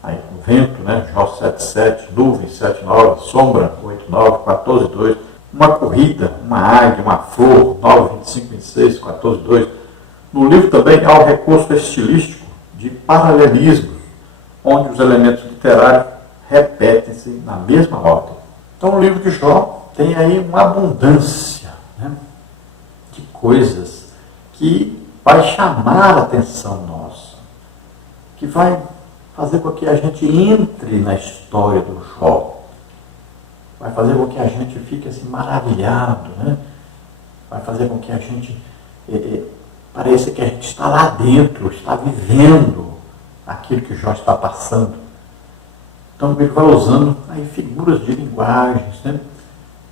aí o vento, né? Jó 7,7, nuvem 7,9, sombra 8,9, 14,2, uma corrida, uma águia, uma flor 9,25, 26, 14,2. No livro também há o recurso estilístico de paralelismos, onde os elementos literários repetem-se na mesma ordem. Então o livro de Jó tem aí uma abundância, né, de coisas que vai chamar a atenção nossa, que vai fazer com que a gente entre na história do Jó, vai fazer com que a gente fique assim maravilhado, né? Vai fazer com que a gente pareça que a gente está lá dentro, está vivendo aquilo que Jó está passando. Então ele vai usando aí figuras de linguagens, né?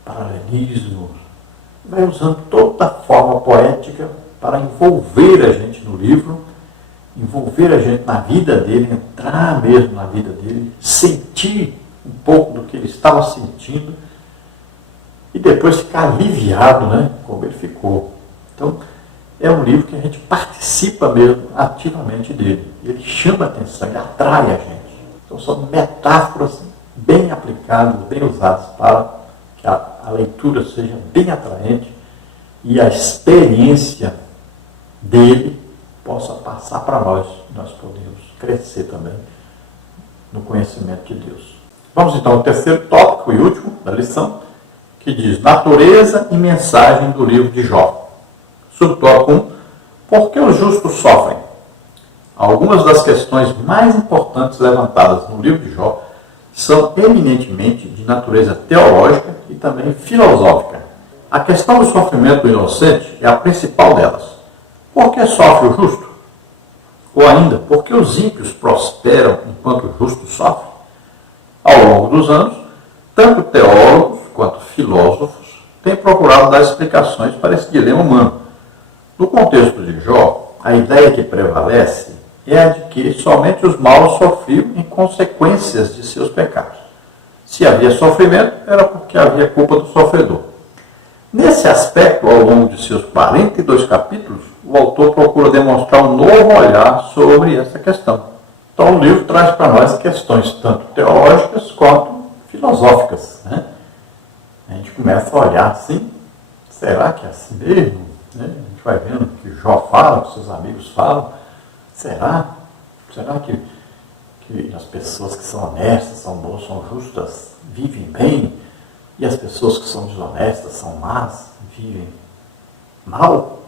Paralelismos, vai usando toda a forma poética para envolver a gente no livro, envolver a gente na vida dele, entrar mesmo na vida dele, sentir um pouco do que ele estava sentindo e depois ficar aliviado, né, como ele ficou. Então, é um livro que a gente participa mesmo ativamente dele. Ele chama a atenção, ele atrai a gente. Então, são metáforas bem aplicadas, bem usadas para que a leitura seja bem atraente e a experiência dele possa passar para nós. Nós podemos crescer também no conhecimento de Deus. Vamos então ao terceiro tópico e último da lição, que diz natureza e mensagem do livro de Jó. Subtópico 1, por que os justos sofrem? Algumas das questões mais importantes levantadas no livro de Jó são eminentemente de natureza teológica e também filosófica. A questão do sofrimento do inocente é a principal delas. Por que sofre o justo? Ou ainda, por que os ímpios prosperam enquanto o justo sofre? Ao longo dos anos, tanto teólogos quanto filósofos têm procurado dar explicações para esse dilema humano. No contexto de Jó, a ideia que prevalece é a de que somente os maus sofriam em consequências de seus pecados. Se havia sofrimento, era porque havia culpa do sofredor. Nesse aspecto, ao longo de seus 42 capítulos, o autor procura demonstrar um novo olhar sobre essa questão. Então, o livro traz para nós questões tanto teológicas quanto filosóficas, né? A gente começa a olhar assim, será que é assim mesmo? A gente vai vendo o que Jó fala, o que seus amigos falam. Será? Será que as pessoas que são honestas, são boas, são justas, vivem bem? E as pessoas que são desonestas, são más, vivem mal?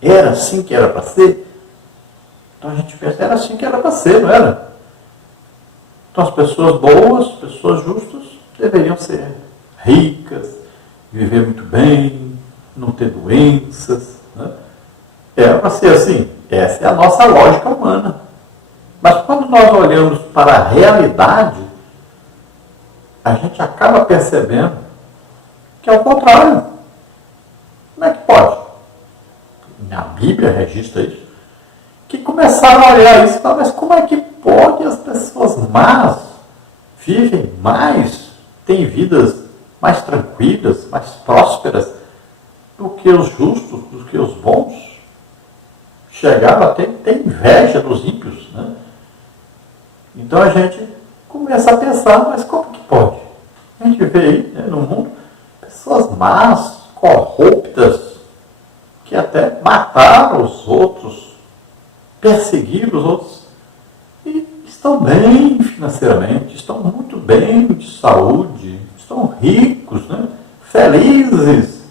Era assim que era para ser? Então a gente pensa, era assim que era para ser, não era? Então as pessoas boas, pessoas justas, deveriam ser ricas, viver muito bem, não ter doenças, né? Era para ser assim. Essa é a nossa lógica humana. Mas quando nós olhamos para a realidade, a gente acaba percebendo que é o contrário. Como é que pode? A Bíblia registra isso. Que começaram a olhar isso e falar, mas como é que pode as pessoas más vivem mais, têm vidas mais tranquilas, mais prósperas do que os justos, do que os bons? Chegaram a ter inveja dos ímpios, né? Então a gente começa a pensar, mas como que pode? A gente vê aí, né, no mundo pessoas más, corruptas, que até mataram os outros, perseguiram os outros, e estão bem financeiramente, estão muito bem de saúde, estão ricos, né, felizes.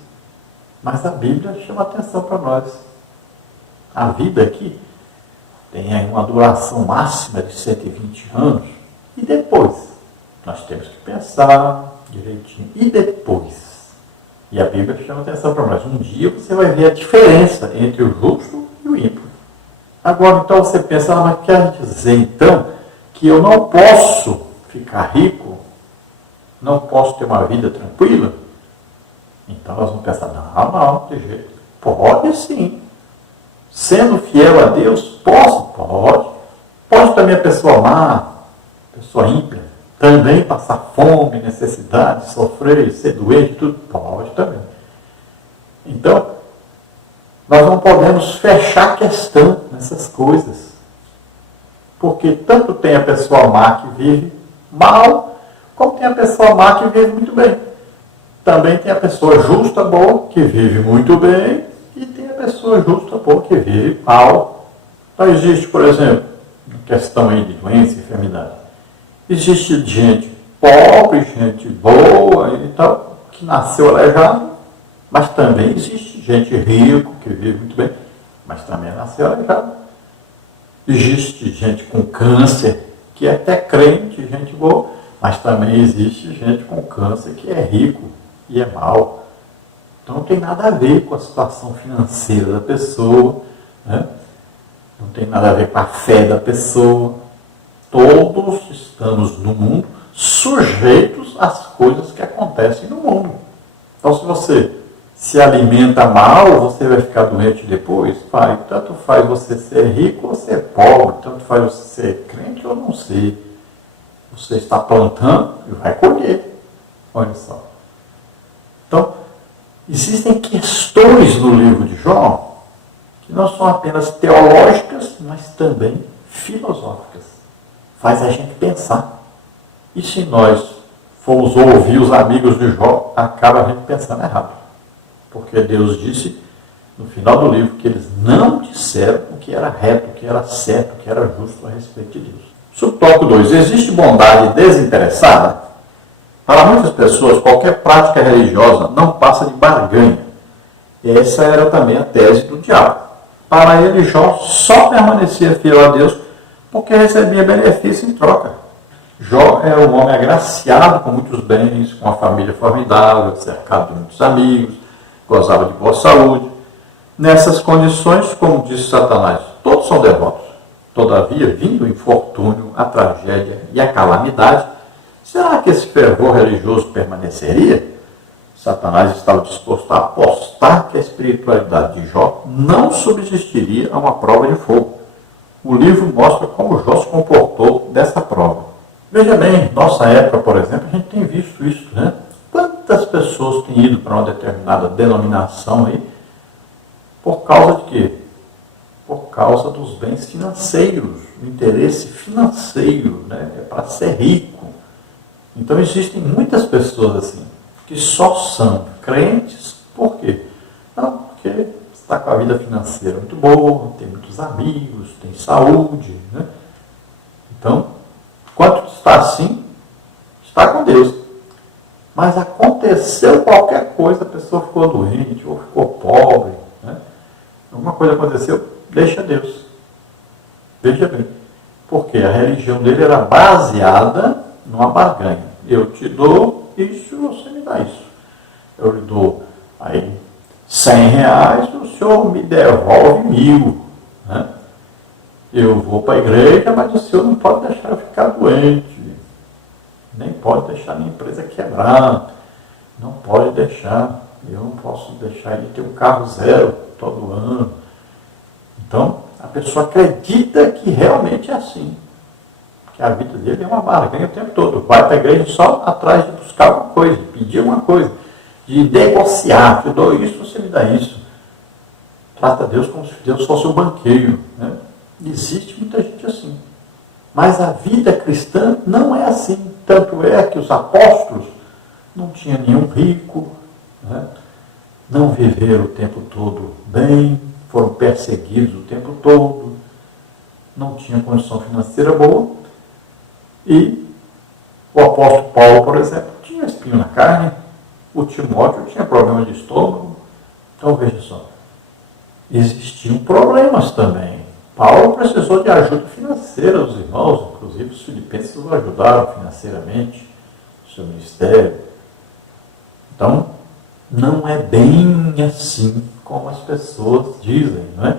Mas a Bíblia chama atenção para nós. A vida aqui tem aí uma duração máxima de 120 anos. E depois? Nós temos que pensar direitinho. E depois? E a Bíblia chama atenção para nós. Um dia você vai ver a diferença entre o justo e o ímpio. Agora, então, você pensa, mas quer dizer, então, que eu não posso ficar rico? Não posso ter uma vida tranquila? Então, nós vamos pensar, não, de jeito. Pode sim. Sendo fiel a Deus, pode. Pode também a pessoa má, pessoa ímpia, também passar fome, necessidade, sofrer, ser doente, tudo pode também. Então, nós não podemos fechar a questão nessas coisas. Porque tanto tem a pessoa má que vive mal, como tem a pessoa má que vive muito bem. Também tem a pessoa justa, boa, que vive muito bem, e tem a pessoa justa, boa, que vive mal. Então existe, por exemplo, questão aí de doença e enfermidade. Existe gente pobre, gente boa e tal, que nasceu aleijado, mas também existe gente rica, que vive muito bem, mas também nasceu aleijado. Existe gente com câncer, que é até crente, gente boa, mas também existe gente com câncer que é rico e é mau. Então não tem nada a ver com a situação financeira da pessoa, né? Não tem nada a ver com a fé da pessoa. Todos estamos no mundo sujeitos às coisas que acontecem no mundo. Então se você se alimenta mal, você vai ficar doente depois? Vai. Tanto faz você ser rico ou ser pobre, tanto faz você ser crente ou não ser. Você está plantando e vai colher. Olha só. Então, existem questões no livro de Jó que não são apenas teológicas, mas também filosóficas. Faz a gente pensar. E se nós formos ouvir os amigos de Jó, acaba a gente pensando errado. Porque Deus disse, no final do livro, que eles não disseram o que era reto, o que era certo, o que era justo a respeito de Deus. Subtópico 2. Existe bondade desinteressada? Para muitas pessoas, qualquer prática religiosa não passa de barganha. Essa era também a tese do diabo. Para ele, Jó só permanecia fiel a Deus porque recebia benefício em troca. Jó era um homem agraciado com muitos bens, com uma família formidável, cercado de muitos amigos, gozava de boa saúde. Nessas condições, como disse Satanás, todos são devotos. Todavia, vindo o infortúnio, a tragédia e a calamidade, será que esse fervor religioso permaneceria? Satanás estava disposto a apostar que a espiritualidade de Jó não subsistiria a uma prova de fogo. O livro mostra como Jó se comportou dessa prova. Veja bem, nossa época, por exemplo, a gente tem visto isso, né? Quantas pessoas têm ido para uma determinada denominação aí por causa de quê? Por causa dos bens financeiros, o interesse financeiro, né? É para ser rico. Então existem muitas pessoas assim, que só são crentes, por quê? Não, porque está com a vida financeira muito boa, tem muitos amigos, tem saúde, né? Então, enquanto está assim, está com Deus. Mas aconteceu qualquer coisa, a pessoa ficou doente, ou ficou pobre, né? Alguma coisa aconteceu, deixa Deus. Veja bem. Porque a religião dele era baseada numa barganha. Eu te dou isso, você me dá isso. Eu lhe dou aí R$ 100, o senhor me devolve 1.000. Né? Eu vou para a igreja, mas o senhor não pode deixar eu ficar doente. Nem pode deixar minha empresa quebrar. Não pode deixar. Eu não posso deixar ele ter um carro zero todo ano. Então, a pessoa acredita que realmente é assim. Que a vida dele é uma barganha o tempo todo. Vai para a igreja só atrás de buscar alguma coisa, de pedir alguma coisa, de negociar. Eu dou isso, você me dá isso. Trata Deus como se Deus fosse um banqueiro. Né? Existe muita gente assim. Mas a vida cristã não é assim. Tanto é que os apóstolos não tinham nenhum rico, né? Não viveram o tempo todo bem, foram perseguidos o tempo todo, não tinham condição financeira boa. E o apóstolo Paulo, por exemplo, tinha espinho na carne, o Timóteo tinha problema de estômago. Então veja só, existiam problemas também. Paulo precisou de ajuda financeira dos irmãos, inclusive os filipenses o ajudaram financeiramente, no seu ministério. Então, não é bem assim como as pessoas dizem, não é?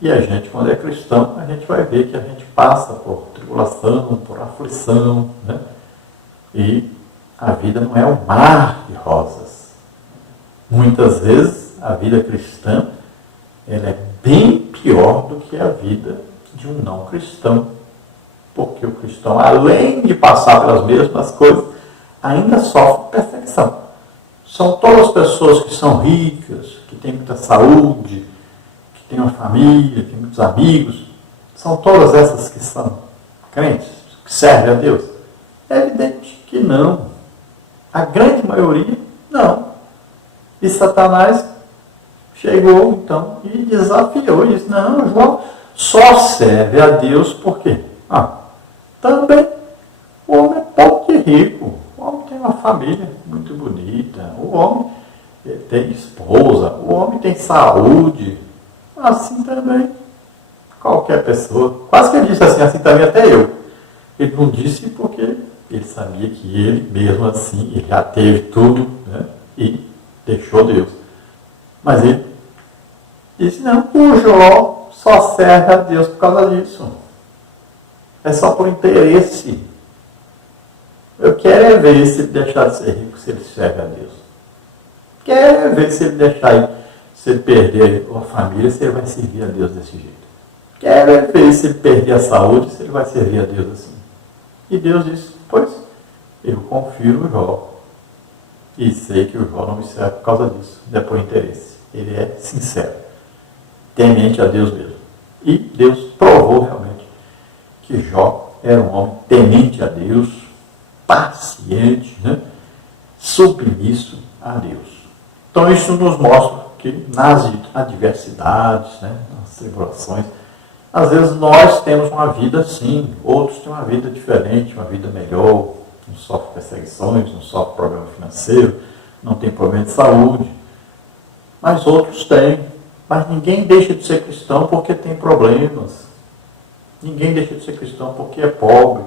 E a gente, quando é cristão, a gente vai ver que a gente passa por tribulação, por aflição, né? E a vida não é um mar de rosas. Muitas vezes, a vida cristã, ela é bem pior do que a vida de um não cristão. Porque o cristão, além de passar pelas mesmas coisas, ainda sofre perseguição. São todas pessoas que são ricas, que têm muita saúde, que têm uma família, que têm muitos amigos. São todas essas que são crentes, que servem a Deus? É evidente que não. A grande maioria, não. E Satanás chegou, então, e desafiou e disse, não, João só serve a Deus por quê? Também o homem é pobre e rico. O homem tem uma família muito bonita. O homem tem esposa. O homem tem saúde. Assim também. Qualquer pessoa. Quase que ele disse assim também até eu. Ele não disse porque ele sabia que ele, mesmo assim, ele já teve tudo, né? E deixou Deus. Mas ele disse, não, o Jó só serve a Deus por causa disso. É só por interesse. Eu quero é ver se ele deixar de ser rico, se ele serve a Deus. Quero é ver se ele deixar, se ele perder a família, se ele vai servir a Deus desse jeito. Quero é ver se ele perder a saúde, se ele vai servir a Deus assim. E Deus disse, pois, eu confio no Jó. E sei que o Jó não me serve por causa disso, não é por interesse. Ele é sincero, temente a Deus mesmo. E Deus provou realmente que Jó era um homem temente a Deus, paciente, né? Submisso a Deus. Então isso nos mostra que nas adversidades, né? Nas tribulações, às vezes nós temos uma vida assim, outros têm uma vida diferente, uma vida melhor, não sofre perseguições, não sofre problema financeiro, não tem problema de saúde, mas outros têm. Mas ninguém deixa de ser cristão porque tem problemas. Ninguém deixa de ser cristão porque é pobre.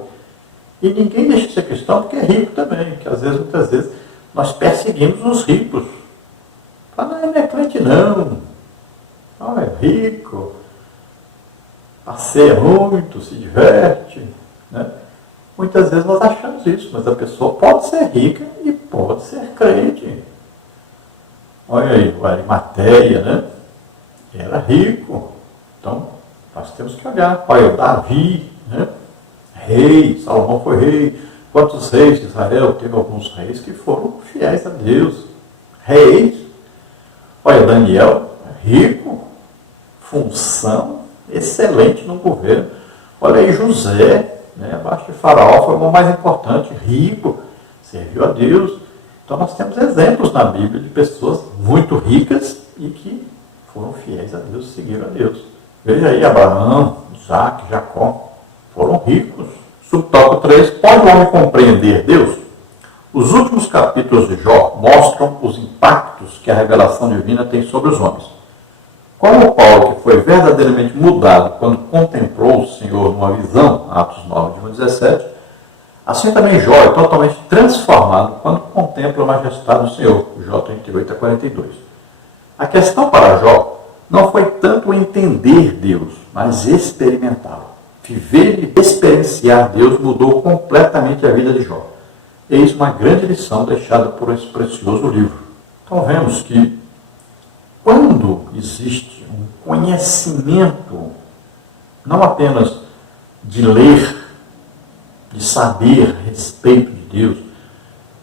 E ninguém deixa de ser cristão porque é rico também, que às vezes, muitas vezes, nós perseguimos os ricos. Fala, não, ele não é crente não. Não, é rico, passeia muito, se diverte, né? Muitas vezes nós achamos isso, mas a pessoa pode ser rica e pode ser crente. Olha aí, o Arimateia, né? Era rico. Então, nós temos que olhar. Olha, o Davi, né? rei, Salomão foi rei. Quantos reis de Israel? Teve alguns reis que foram fiéis a Deus. Reis. Olha, Daniel, rico, função excelente no governo. Olha aí José, né, abaixo de Faraó, foi o mais importante, rico, serviu a Deus. Então nós temos exemplos na Bíblia de pessoas muito ricas e que foram fiéis a Deus, seguiram a Deus. Veja aí Abraão, Isaac, Jacó, foram ricos. Subtópico 3, pode o homem compreender Deus? Os últimos capítulos de Jó mostram os impactos que a revelação divina tem sobre os homens. Como Paulo, que foi verdadeiramente mudado quando contemplou o Senhor numa visão, Atos 9, de 1 a 17, assim também Jó é totalmente transformado quando contempla a majestade do Senhor, Jó 38 a 42. A questão para Jó não foi tanto entender Deus, mas experimentá-lo. Viver e experienciar Deus mudou completamente a vida de Jó. Eis uma grande lição deixada por esse precioso livro. Então vemos que quando existe um conhecimento, não apenas de ler, de saber a respeito de Deus,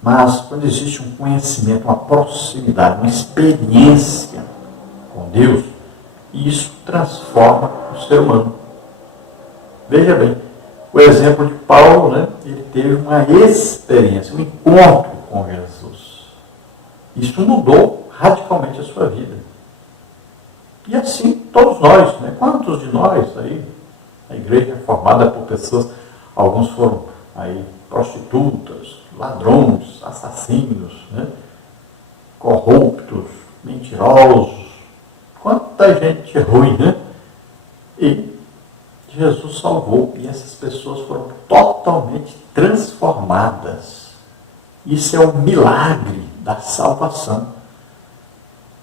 mas quando existe um conhecimento, uma proximidade, uma experiência com Deus, isso transforma o ser humano. Veja bem, o exemplo de Paulo, né, ele teve uma experiência, um encontro com Jesus. Isso mudou radicalmente a sua vida. E assim, todos nós, né? Quantos de nós aí, a igreja é formada por pessoas, alguns foram aí prostitutas, ladrões, assassinos, né? Corruptos, mentirosos, quanta gente ruim, né? E Jesus salvou, e essas pessoas foram totalmente transformadas. Isso é o milagre da salvação.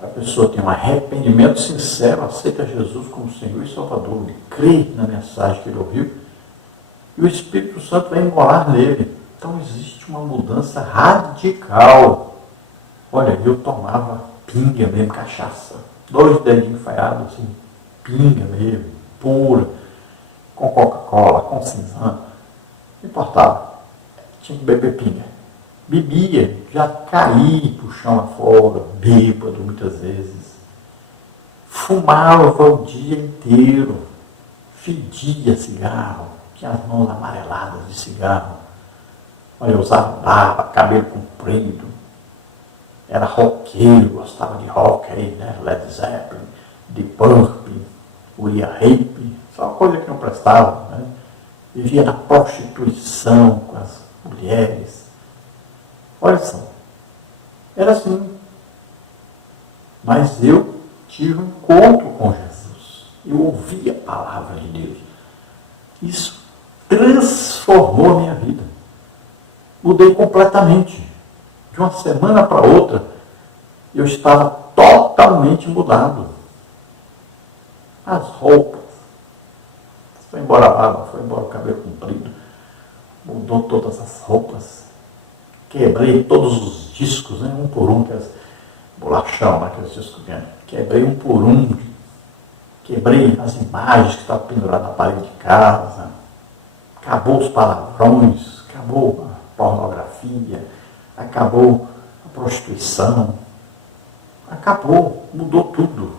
A pessoa tem um arrependimento sincero, aceita Jesus como Senhor e Salvador, ele crê na mensagem que ele ouviu, e o Espírito Santo vai morar nele. Então existe uma mudança radical. Olha, eu tomava pinga mesmo, cachaça, 2 dedinhos falhados, assim, pinga mesmo, pura, com Coca-Cola, com cinzano, não importava, tinha que beber pinga. Bebia, já caí para o chão afora, bêbado muitas vezes. Fumava o dia inteiro, fedia cigarro, tinha as mãos amareladas de cigarro. Olha, eu usava barba, cabelo comprido, era roqueiro, gostava de rock aí, né? Led Zeppelin, Deep Purple, Uriah Heep, só coisa que não prestava, né? Vivia na prostituição com as mulheres. Olha só, era assim. Mas eu tive um encontro com Jesus. Eu ouvi a palavra de Deus. Isso transformou a minha vida. Mudei completamente. De uma semana para outra, eu estava totalmente mudado. As roupas. Foi embora a barba, foi embora o cabelo comprido. Mudou todas as roupas. Quebrei todos os discos, né, um por um, aqueles bolachão, né, aqueles discos grandes. Quebrei um por um. Quebrei as imagens que estavam penduradas na parede de casa. Acabou os palavrões. Acabou a pornografia. Acabou a prostituição. Acabou, mudou tudo.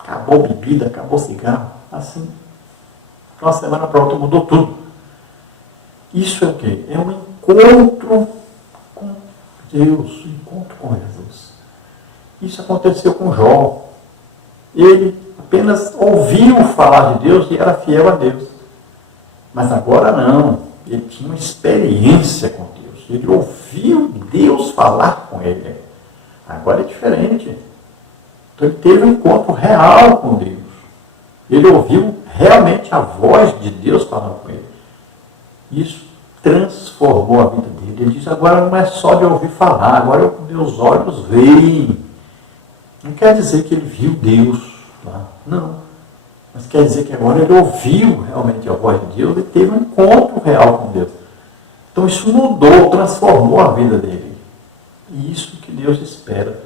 Acabou bebida, acabou cigarro. Assim, de uma semana para outra mudou tudo. Isso é o quê? É um encontro com Deus, um encontro com Jesus. Isso aconteceu com Jó. Ele apenas ouviu falar de Deus e era fiel a Deus. Mas agora não. Ele tinha uma experiência com Deus. Ele ouviu Deus falar com ele. Agora é diferente. Então ele teve um encontro real com Deus. Ele ouviu realmente a voz de Deus falando com ele. Isso transformou a vida dele. Ele diz, agora não é só de ouvir falar, agora meus olhos veem. Não quer dizer que ele viu Deus lá, não. Mas quer dizer que agora ele ouviu realmente a voz de Deus e teve um encontro real com Deus. Então isso mudou, transformou a vida dele. E isso que Deus espera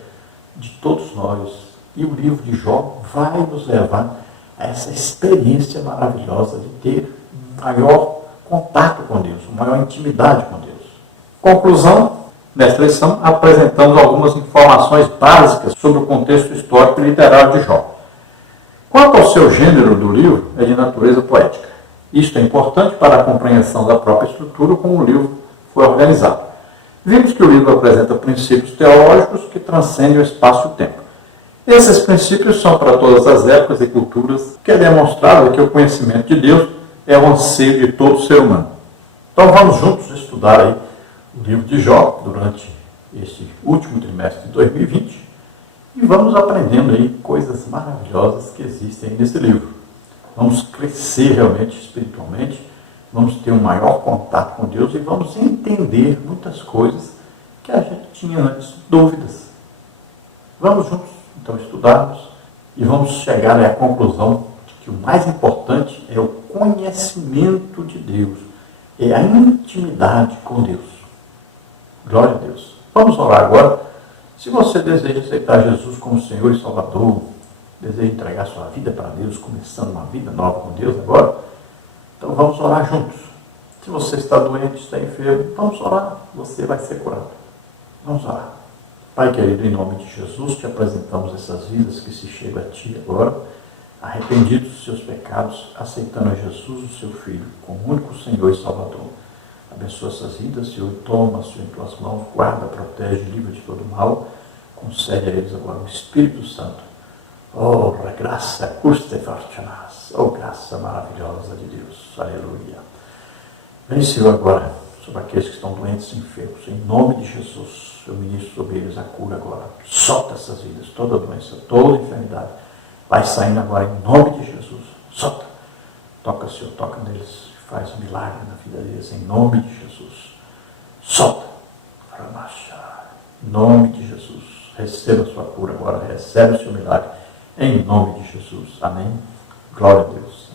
de todos nós. E o livro de Jó vai nos levar a essa experiência maravilhosa de ter maior contato com Deus, uma maior intimidade com Deus. Conclusão, nesta lição, apresentamos algumas informações básicas sobre o contexto histórico e literário de Jó. Quanto ao seu gênero do livro, é de natureza poética. Isto é importante para a compreensão da própria estrutura como o livro foi organizado. Vimos que o livro apresenta princípios teológicos que transcendem o espaço e o tempo. Esses princípios são para todas as épocas e culturas, que é demonstrado que o conhecimento de Deus é o anseio de todo ser humano. Então vamos juntos estudar aí o livro de Jó durante este último trimestre de 2020 e vamos aprendendo aí coisas maravilhosas que existem nesse livro. Vamos crescer realmente espiritualmente, vamos ter um maior contato com Deus e vamos entender muitas coisas que a gente tinha antes dúvidas. Vamos juntos, então, estudarmos e vamos chegar à conclusão de que o mais importante é o conhecimento de Deus, é a intimidade com Deus. Glória a Deus. Vamos orar agora. Se você deseja aceitar Jesus como Senhor e Salvador, deseja entregar sua vida para Deus, começando uma vida nova com Deus agora, então vamos orar juntos. Se você está doente, está enfermo, vamos orar, você vai ser curado. Vamos orar. Pai querido, em nome de Jesus, te apresentamos essas vidas que se chegam a Ti agora, arrependidos dos seus pecados, aceitando a Jesus, o seu Filho, como único Senhor e Salvador. Abençoa essas vidas, Senhor, toma, Senhor, em Tuas mãos, guarda, protege, livra de todo mal, concede a eles agora o Espírito Santo. Oh, graça custa fortunas, oh, graça maravilhosa de Deus, aleluia. Vem, Senhor, agora, sobre aqueles que estão doentes e enfermos, em nome de Jesus. Eu ministro sobre eles a cura agora. Solta essas vidas, toda doença, toda enfermidade. Vai saindo agora em nome de Jesus. Solta. Toca, Senhor, toca neles. Faz um milagre na vida deles, em nome de Jesus. Solta. Em nome de Jesus. Receba a sua cura agora. Recebe o seu milagre. Em nome de Jesus. Amém. Glória a Deus.